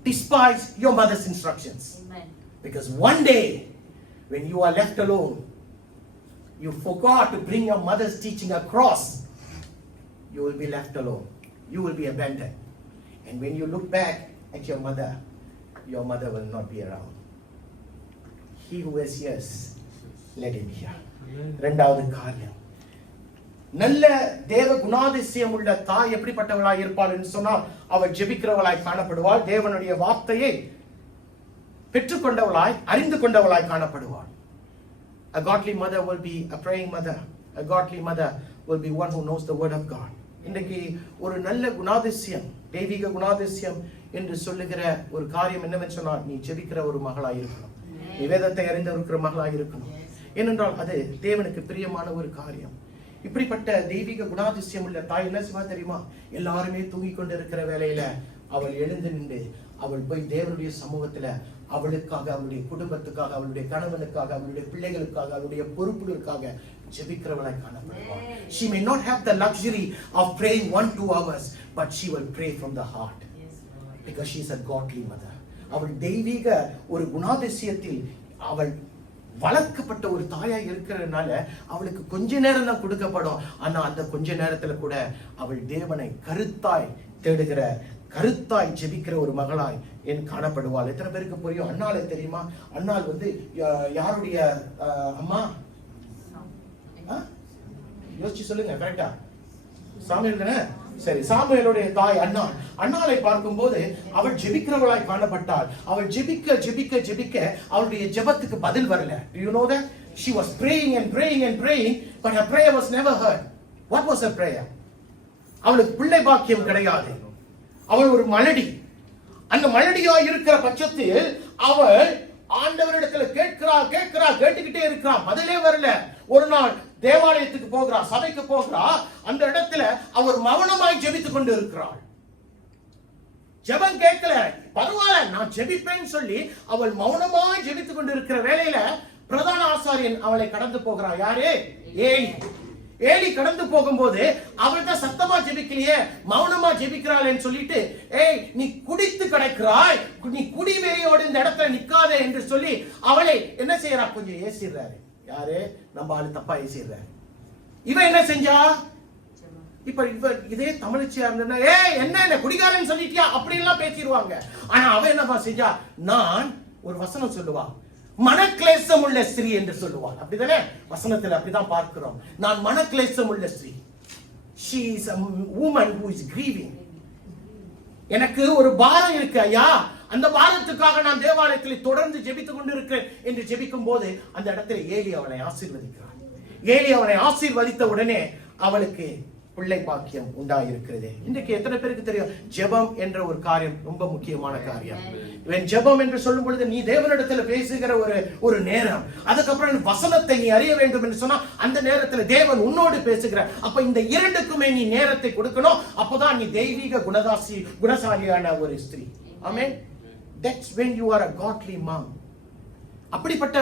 despise your mother's instructions. Amen. Because one day when you are left alone, you forgot to bring your mother's teaching across, you will be left alone. You will be abandoned. And when you look back at your mother will not be around. He who has ears, let him hear. இரண்டாவது காரியம், நல்ல தேவ குணாதிசயம் உள்ள தாய் எப்படிப்பட்டவளாய் இருப்பாள் என்று சொன்னால், அவள் ஜெபிக்கிறவளாய் காணப்படுவாள். தேவனுடைய வார்த்தையை பெற்றுக்கொண்டவளாய், அறிந்து கொண்டவளாய் காணப்படுவாள். A godly mother will be a praying mother. A godly mother will be one who knows the word of God. இன்றைக்கு ஒரு நல்ல குணாதிசயம், தெய்வீக குணாதிசயம் என்று சொல்லுகிற ஒரு காரியம் என்னவென்று சொன்னால், நீ ஜெபிக்கிற ஒரு மகளாய் இருக்கணும், நீ வேதத்தை அறிந்திருக்கிற மகளாய் இருக்கணும். ஏனென்றால் அது தேவனுக்கு பிரியமான ஒரு காரியம். இப்படிப்பட்ட தெய்வீக குணாதிசயம் உள்ள தாய் என்ன செய்வா தெரியுமா? எல்லாருமே தூங்கிக் கொண்டிருக்கிற வேலையில அவள் எழுந்து நின்று அவள் போய் தேவனுடைய சமூகத்துல அவளுக்காக, அவளுடைய குடும்பத்துக்காக, அவளுடைய கணவனுக்காக, அவளுடைய பிள்ளைகளுக்காக, அவளுடைய பொறுப்புகளுக்காக ஜெபிக்கிறவளாய் காணப்படுவாள். She may not have the luxury of praying 1-2 hours, but she will pray from the heart, because she is a godly mother. அவள் தெய்வீக ஒரு குணாதிசயத்தில் அவள் வளர்க்கப்பட்ட ஒரு தாயா இருக்கிறதுனால அவளுக்கு கொஞ்ச நேரம் தான் கொடுக்கப்படும். ஆனா அந்த கொஞ்ச நேரத்துல கூட அவள் தேவனை கருத்தாய் தேடுகிற, கருத்தாய் ஜெபிக்கிற ஒரு மகளாய் என் காணப்படுவாள். எத்தனை பேருக்கு புரியும்? அண்ணாளை தெரியுமா? அண்ணாள் யாருடைய அம்மா? யோசிச்சு சொல்லுங்க. கரெக்டா? சாமுவேல் தானே? சரி, சாமுவேலுடைய தாய் அன்னாள். அன்னாளை பார்க்கும்போது அவள் ஜெபிக்கிறவளாய் காணப்பட்டாள். அவள் ஜெபிக்க ஜெபிக்க ஜெபிக்க அவளுடைய ஜெபத்துக்கு பதில் வரல. Do you know that? She was praying and praying and praying, but her prayer was never heard. What was her prayer? அவளுக்கு பிள்ளை பாக்கியம் கிடையாது. அவள் ஒரு மலடி. அந்த மலடியா இருக்கிற பட்சத்தில் அவள் ஆண்டவரிடத்துல கேட்டுக்கிட்டே இருக்கிறா, பதிலே வரல. ஒரு நாள் தேவாலயத்துக்கு போகிறா, சபைக்கு போகிறா. அந்த இடத்துல அவர் மௌனமாய் ஜெபித்துக் கொண்டு இருக்கிறாள். ஜெபம் கேட்கல, பரவாயில்ல நான் ஜெபிப்பேன்னு சொல்லி அவள் மௌனமாய் ஜெபித்துக் கொண்டு இருக்கிற வேளையில பிரதான ஆசாரியன் அவளை கடந்து போகிறார். யாரே? ஏலி. ஏலி கடந்து போகும்போது அவள் தான் சத்தமா ஜெபிக்கலையே, மௌனமா ஜெபிக்கிறாள்னு சொல்லிட்டு, ஏய் நீ குடித்து கிடக்கிறாய், நீ குடிவெறியோடு இந்த இடத்துல நிக்காதே என்று சொல்லி அவளை என்ன செய்யறா, கொஞ்சம் ஏசிடுறாரு. யாரு? நம்ம ஆளு தப்பா ஏசிடுறாரு. இவன் என்ன செஞ்சா? இப்ப இதே தமிழ்ச்சியா இருந்தா, ஏய் என்ன குடிகாரன்னு சொல்லிட்டியா அப்படின்லாம் பேசிடுவாங்க. ஆனா அவன் என்னப்பா செஞ்சா, நான் ஒரு வசனம் சொல்லுவா, மனக்லேசம் உள்ள ஸ்திரீ என்று சொல்லுவாள். அப்படிதானே வசனத்தில் அப்படிதான் பார்க்கிறோம். நான் மனக்லேசம் உள்ள ஸ்திரீ. She is a woman who is grieving. எனக்கு ஒரு பாரம் இருக்கு ஐயா, அந்த பாரத்துக்காக நான் தேவாலயத்தில் தொடர்ந்து ஜெபித்துக் கொண்டிருக்கிறேன் என்று ஜெபிக்கும் போது அந்த இடத்துல ஏலி அவனை ஆசீர்வதிக்கிறார். ஏலி அவனை ஆசீர்வதித்த உடனே அவளுக்கு பிள்ளை பாக்கியம் உண்டாயிருக்கிறது. இன்றைக்கு எத்தனை பேருக்கு தெரியும் ஜெபம் என்ற ஒரு காரியம் ரொம்ப முக்கியமான காரியம். ஜெபம் என்று சொல்லும் பொழுது நீ தேவனிடத்துல பேசுகிற ஒரு நேரம், அதுக்கப்புறம் வசனத்தை நீ அறிய வேண்டும் என்று சொன்னா அந்த நேரத்துல தேவன் உன்னோடு பேசுகிற. அப்ப இந்த இரண்டுக்குமே நீ நேரத்தை கொடுக்கணும். அப்பதான் நீ தெய்வீக குணசாலியான ஒரு ஸ்திரீ. ஆமென். That's when you are a godly mom. அப்படிப்பட்ட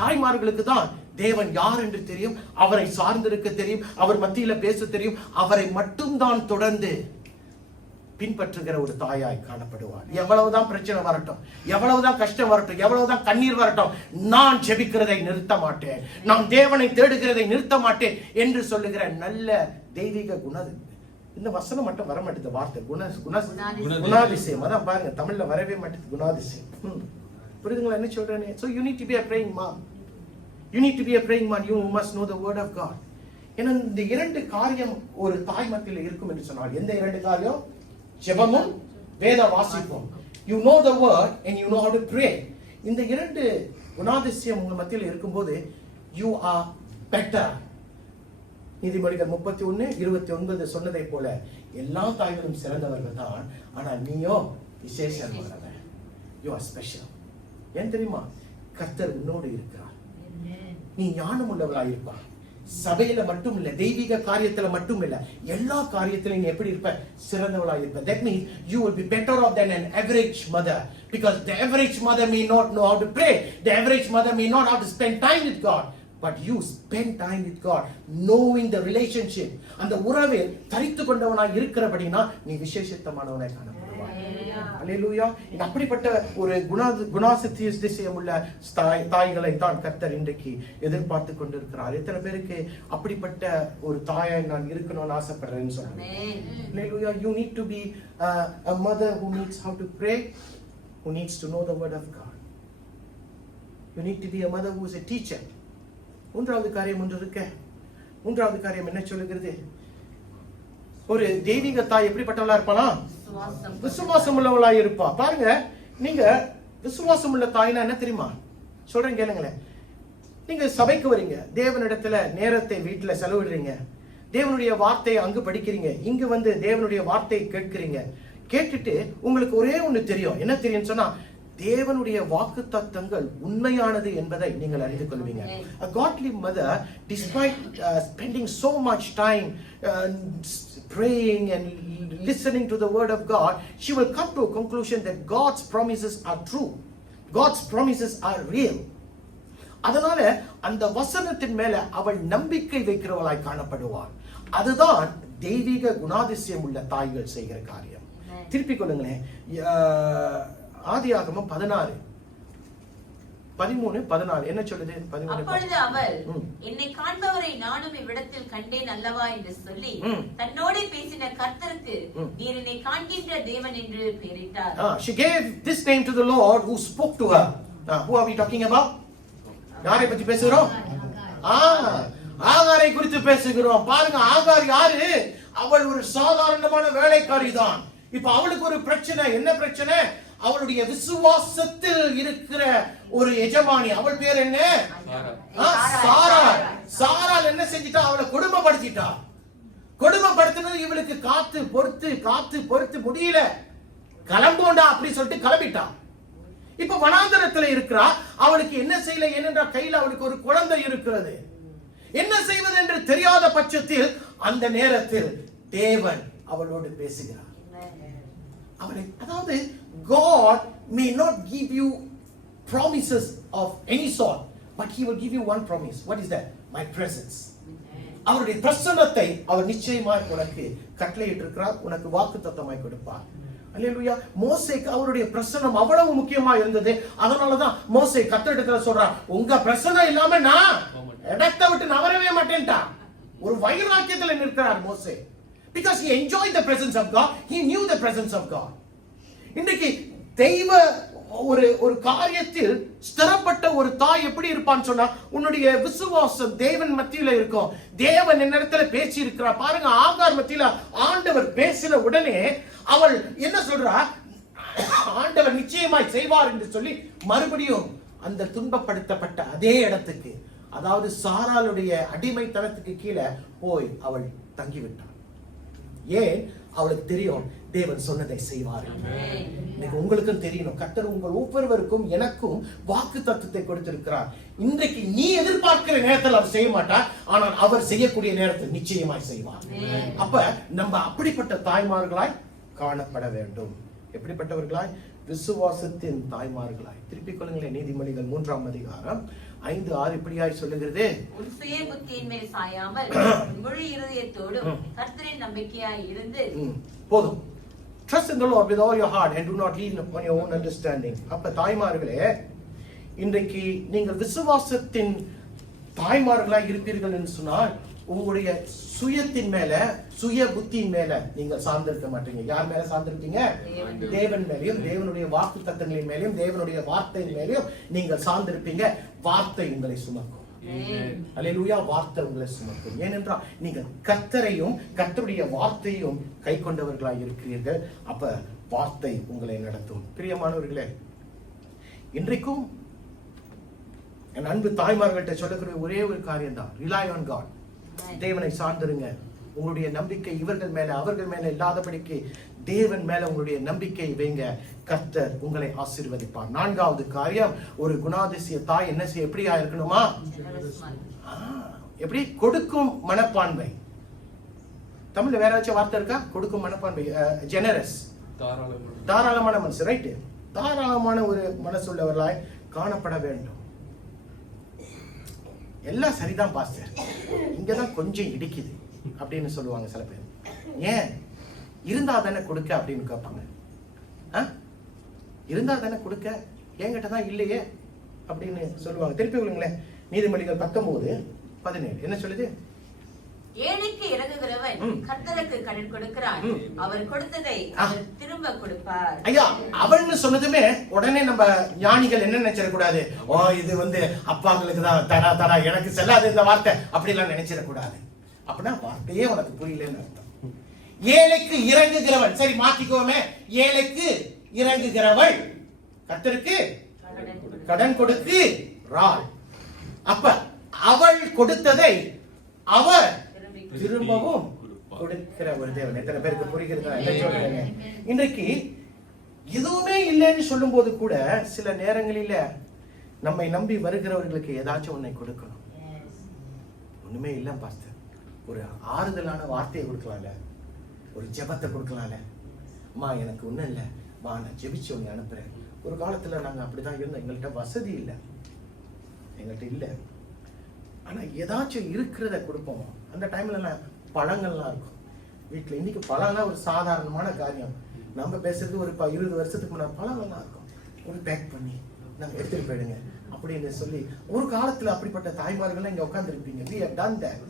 தாய்மார்களுக்கு தான் தேவன் யார் என்று தெரியும், அவரை சார்ந்திருக்க தெரியும், அவர் மத்தியில பேச தெரியும், அவரை மட்டும் தான் தொடர்ந்து பின்பற்றுகிற ஒரு தாயாய் காணப்படுவார். எவ்வளவுதான் பிரச்சனை வரட்டும், எவ்வளவுதான் கஷ்டம் வரட்டும், எவ்வளவுதான் கண்ணீர் வரட்டும், நான் ஜெபிக்கிறதை நிறுத்த மாட்டேன், நான் தேவனை தேடுகிறதை நிறுத்த மாட்டேன் என்று சொல்லுகிற நல்ல தெய்வீக இந்த வசனம் மட்டும் வர மாட்டேது. வார்த்தை குணாதிசயம். அதான் பாருங்க தமிழ்ல வரவே மாட்டேது குணாதிசயம். புரியுதுங்களா என்ன சொல்றேன்னு? So you need to be a praying mom. You need to be a praying man. You must know the word of God. ஏன்னா இந்த இரண்டு காரியம் ஒரு தாய் மத்தியில் இருக்கும் என்று சொன்னால், எந்த இரண்டு காரியம்? ஜெபமும் வேத வாசிப்பும். You know the word and you know how to pray. இந்த இரண்டு குணாதிசயம் உங்க மத்தியில் இருக்கும்போது you are better. நீதிமொழிகள் 31:29 சொன்னதை போல எல்லா தாய்களும் சிறந்தவர்கள் தான், ஆனா நீயோ விசேஷமானவன். You are special. ஏன் தெரியுமா? கர்த்தர் உன்னோடு இருக்கிறார். நீ ஞானம் உள்ளவளாய் இருப்பா. சபையில மட்டும் இல்ல, தெய்வீக காரியத்துல மட்டும் இல்ல, எல்லா காரியத்திலும் நீ எப்படி இருப்ப? சிறந்தவளாய் இருப்ப. That means you will be better off than an average mother, because the average mother may not know how to pray, the average mother may not know how to spend time with God, but you spend time with God, knowing the relationship. அந்த உறவை தரித்து கொண்டவனாய் இருக்கிறபடினா நீ விசேஷித்தமானவனாய் காணப்படுவாய். அல்லேலூயா. அப்படிப்பட்ட ஒரு குணாதிசயம் உள்ள தாய்களை தான் கர்த்தர் இன்றைக்கு எதிர்பார்த்து கொண்டிருக்கிறார். எத்தனை பேருக்கு அப்படிப்பட்ட ஒரு தாயாய் நான் இருக்கணும்னு ஆசைப்படுறேன்னு சொல்றேன். அல்லேலூயா. You need to be a mother who knows how to pray, who needs to know the word of God. You need to be a mother who is a teacher. மூன்றாவது காரியம் ஒன்று இருக்கு. மூன்றாவது காரியம் என்ன சொல்லுகிறது? ஒரு தெய்வீக தாய் எப்படிப்பட்டவளா இருப்பானா? விசுவாசம் உள்ளவளா இருப்பா. பாருங்க, நீங்க விசுவாசம் உள்ள தாய்னா என்ன தெரியுமா சொல்றேன் கேளுங்களேன். நீங்க சபைக்கு வரீங்க, தேவனிடத்துல நேரத்தை வீட்டுல செலவிடுறீங்க, தேவனுடைய வார்த்தையை அங்கு படிக்கிறீங்க, இங்கு வந்து தேவனுடைய வார்த்தையை கேட்கிறீங்க. கேட்டுட்டு உங்களுக்கு ஒரே ஒண்ணு தெரியும். என்ன தெரியும் சொன்னா, தேவனுடைய வாக்குத்தத்தங்கள் உண்மையானது என்பதை நீங்கள் அறிந்து கொள்வீங்க. A godly mother, despite spending so much time praying and listening to the word of God, she will come to a conclusion that God's promises are true. God's promises are real. அதனால அந்த வசனத்தின் மேல அவள் நம்பிக்கை வைக்கிறவளாய் காணப்படுவாள். அதுதான் தெய்வீக குணாதிசயம் உள்ள தாய்கள் செய்கிற காரியம். திருப்பிக் கொள்ளுங்களேன். ஆதியாகமம் 16:13 என்ன சொல்லுது? அப்பொழுது அவள், என்னை காண்பவரை நானும் இவ்விடத்தில் கண்டேன் அல்லவா என்று சொல்லி தன்னோடு பேசின கர்த்தருக்கு நீர் என்னை காண்கின்ற தேவன் என்று பெயரிட்டார். She gave this name to the Lord who spoke to her. Who are we talking about? யாரை பத்தி பேசுகிறோம்? ஆகாரை குறித்து பேசுகிறோம். பாருங்க, ஆகார் யாரு? அவள் ஒரு சாதாரணமான வேலைக்காரி தான். இப்ப அவளுக்கு ஒரு பிரச்சனை. என்ன பிரச்சனை? அவளுடைய விசுவாசத்தில் இருக்கிற ஒரு எஜமானி. அவள் பேர் என்ன? சாராள். சாராள் என்ன செஞ்சிட்டா? அவளை கொடுமைப்படுத்திட்டா. கொடுமைப்படுத்தினது இவளுக்கு காத்து பொறுத்து முடியல. கிளம்போண்டா அப்படி சொல்லிட்டு கிளம்பிட்டா. இப்ப வனாந்தரத்துல இருக்கிறா. அவளுக்கு என்ன செய்யல? ஏனென்றா கையில அவளுக்கு ஒரு குழந்தை இருக்கிறது. என்ன செய்வது என்று தெரியாத பட்சத்தில் அந்த நேரத்தில் தேவன் அவளோடு பேசுகிறார். அதாவது God may not give you promises of any sort, but He will give you one promise. What is that? My presence. அவருடைய பிரசன்னத்தை அவர் நிச்சயமாய் உனக்கு கட்டளையிட்டு இருக்கிறார், உனக்கு வாக்குத்தத்தமாய் கொடுப்பார். அல்லேலூயா. மோசேக்கு அவருடைய பிரசன்னம் அவ்வளவு முக்கியமா இருந்தது. அதனாலதான் மோசே கர்த்தரிடத்துல சொல்றார், உங்க பிரசன்னம் இல்லாம நான் இடத்தை விட்டு நகரவே மாட்டேன்டா. ஒரு வைராக்கியத்துல நிற்கிறார் மோசே. Because he enjoyed the presence of God, he knew the presence of God. இன்னைக்கு தெய்வ ஒரு காரியத்தில் ஸ்திரப்பட்ட ஒரு தாய் எப்படி இருப்பான்னு சொன்னா, உன்னுடைய விசுவாசம் தேவன் மத்தியில இருக்கும். தேவன் என்னிடத்துல பேசி இருக்கிறார் பாருங்க. ஆகார் மத்தியில ஆண்டவர் பேசின உடனே அவள் என்ன சொல்றா, ஆண்டவர் நிச்சயமாய் செய்வார் என்று சொல்லி மறுபடியும் அந்த துன்பப்படுத்தப்பட்ட அதே இடத்துக்கு, அதாவது சாராளுடைய அடிமைத்தனத்துக்கு கீழே போய் அவள் தங்கிவிட்டாள். ஏன்? அவளுக்கு தெரியும் தேவன் சொன்னதை செய்வார். இன்னைக்கு உங்களுக்கும் தெரியணும், கர்த்தர் உங்கள் ஒவ்வொருவருக்கும் எனக்கும் வாக்கு தத்துவத்தை கொடுத்திருக்கிறார். இன்றைக்கு நீ எதிர்பார்க்கிற நேரத்தில் அவர் செய்ய மாட்டார், ஆனால் அவர் செய்யக்கூடிய நேரத்தில் நிச்சயமாய் செய்வார். அப்ப நம்ம அப்படிப்பட்ட தாய்மார்களாய் காணப்பட வேண்டும். எப்படிப்பட்டவர்களாய்? விசுவாசத்தின் தாய்மார்களாய். திருப்பிக் கொள்ளுங்களேன், நீதிமொழிகள் 3ஆம் அதிகாரம் 5-6 இப்படியாய் சொல்லுகிறது, உன் சுய புத்தியின் மேல் சாயாமல் முழு இருதயத்தோடும் கர்த்தரின் நம்பிக்கையாய் இருந்து. போதும். Trust in the Lord with all your heart and do not lean upon your own understanding. அப்ப தாய்மார்களே, இன்றைக்கு நீங்கள் விசுவாசத்தின் தாய்மார்களாய் இருப்பீர்கள் என்று சொன்னால், உங்களுடைய சுயத்தின் மேல, சுய புத்தியின் மேல நீங்கள் சார்ந்திருக்க மாட்டீங்க. யார் மேல சார்ந்திருக்கீங்க? தேவன் மேலையும், தேவனுடைய வாக்கு தத்தங்களின் மேலையும், தேவனுடைய வார்த்தையின் மேலையும் நீங்கள் சார்ந்திருப்பீங்க. வார்த்தை உங்களை சுமக்கும். அல்லேலூயா. வார்த்தை உங்களை சுமக்கும். ஏனென்றால் நீங்கள் கர்த்தரையும் கர்த்தருடைய வார்த்தையும் கை கொண்டவர்களாய் இருக்கிறீர்கள். அப்ப வார்த்தை உங்களை நடத்தும். பிரியமானவர்களே, இன்றைக்கும் என் அன்பு தாய்மார்கள்ட்ட சொல்லக்கூடிய ஒரே ஒரு காரியம் தான், ரிலை ஆன் காட். தேவனை சார்ந்திருங்க. உங்களுடைய நம்பிக்கை இவர்கள் மேல அவர்கள் மேல இல்லாதபடிக்கு தேவன் மேல உங்களுடைய நம்பிக்கை வைங்க. கர்த்தர் உங்களை ஆசீர்வதிப்பார். 4வது காரியம், ஒரு குணாதிசய தாய் என்ன செய்ய, எப்படியா இருக்கணுமா? எப்படி? கொடுக்கும் மனப்பான்மை. தமிழ்ல வேற ஏதாச்சும் வார்த்தை இருக்கா? கொடுக்கும் மனப்பான்மை. ஜெனரஸ், தாராளமான மனசு. ரைட். தாராளமான ஒரு மனசுள்ளவர்களாய் காணப்பட வேண்டும். எல்லாம் சரிதான் பாஸ்டர், இங்கதான் கொஞ்சம் இடிக்குது அப்படின்னு சொல்லுவாங்க சில பேர். ஏன்? இருந்தா தானே கொடுக்க அப்படின்னு கேட்பாங்க. இருந்தா தானே கொடுக்க, என்கிட்ட தான் இல்லையே அப்படின்னு சொல்லுவாங்க. திருப்பி விடுங்களேன், நீதிமொழிகள் 19:17 என்ன சொல்லுது? ஏழைக்கு இறங்குகிறவன் கர்த்தருக்கு கடன் கொடுக்கிறான், அவர் கொடுத்ததை அவர் திரும்ப கொடுப்பார். ஐயா, அவன்னு சொன்னதுமே உடனே நம்ம ஞானிகள் என்ன நினைச்சிடக்கூடாது, ஓ இது அப்பாங்களுக்கு தான் தடா தடா, எனக்கு செல்லாது இந்த வார்த்தை அப்படிலாம் நினைச்சிடக்கூடாது. அப்படின்னா வார்த்தையே உனக்கு புரியலன்னு அர்த்தம். ஏழைக்கு இறங்குகிறவன், சரி மாத்திக்கோமே, ஏழைக்கு இறங்குகிறவள் கர்த்தருக்கு கடன் கொடுக்கிறாள். அப்ப அவள் கொடுத்ததை அவர் திரும்பவும் கொடுக்கிற ஒரு தேவன். எத்தனை பேருக்கு புரிகிறதா? இன்றைக்கு எதுவுமே இல்லைன்னு சொல்லும் போது கூட சில நேரங்களில நம்மை நம்பி வருகிறவர்களுக்கு ஏதாச்சும் ஒன்னை கொடுக்கணும். ஒண்ணுமே இல்ல பாஸ்டர், ஒரு ஆறுதலான வார்த்தையை கொடுக்கலாம்ல, ஒரு ஜெபத்தை கொடுக்கலாம்ல. அம்மா எனக்கு ஒண்ணும் இல்லை, வா நான் ஜெபிச்சு உன்னை அனுப்புறேன். ஒரு காலத்துல நாங்க அப்படிதான் இருந்தோம். எங்கள்கிட்ட வசதி இல்லை, எங்கள்கிட்ட இல்லை, ஆனா ஏதாச்சும் இருக்கிறத கொடுப்போம். அந்த டைம்ல பழங்கள்லாம் இருக்கும் வீட்டுல. இன்னைக்கு பழம்லாம் ஒரு சாதாரணமான காரியம். நம்ம பேசுறது ஒரு 20 வருஷத்துக்கு முன்னாடி பழங்கள்லாம் இருக்கும், ஒரு பேக் பண்ணி நாங்க எடுத்துட்டு போயிடுங்க அப்படின்னு சொல்லி. ஒரு காலத்துல அப்படிப்பட்ட தாய்மார்கள்லாம் இங்க உட்கார்ந்து இருப்பீங்க. We have done that.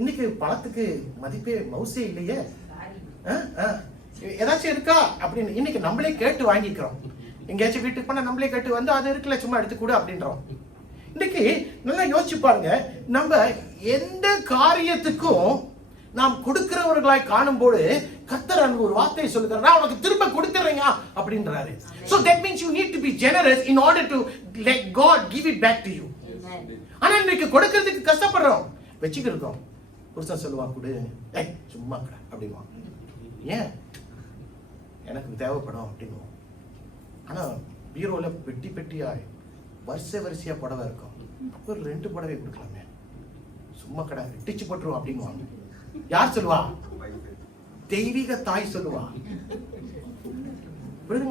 இன்னைக்கு பழத்துக்கு மதிப்பே மவுசே இல்லையே. ஏதாச்சும் இருக்கா அப்படின்னு இன்னைக்கு நம்மளே கேட்டு வாங்கிக்கிறோம். எங்கேயாச்சும் வீட்டுக்கு போனா நம்மளே கேட்டு வந்து அது இருக்குல்ல சும்மா எடுத்து கூட அப்படின்றோம். இன்னைக்கு நல்லா யோசிச்சு பாருங்க, நம்ம எந்த காரியத்துக்கும் நாம் கொடுக்கிறவர்களாய் காணும்போது கர்த்தர் அங்க ஒரு வார்த்தையை சொல்லுகிறார், நான் உனக்கு திரும்ப கொடுத்துறேங்க அப்படின்றாரு. So that means you need to be generous in order to let God give it back to you. ஆனா இன்னைக்கு கொடுக்கிறதுக்கு கஷ்டப்படுறோம், வச்சுக்கிறோம். புருஷன் சொல்லுவான் கொடு, சும்மா அப்படின்வான். ஏன்? எனக்கு தேவைப்படும் அப்படின்னுவோம். ஆனா பீரோல பெட்டி பெட்டியாய் வரிசையா புடவை இருக்கும். ஒரு 2 புடவை கொடுக்கலாமே, சும்மா கடை டிச்சு போட்டுருவோம் அப்படின்வாங்க. யார் சொல்லுவா? தெய்வீக தாய் சொல்லுவா.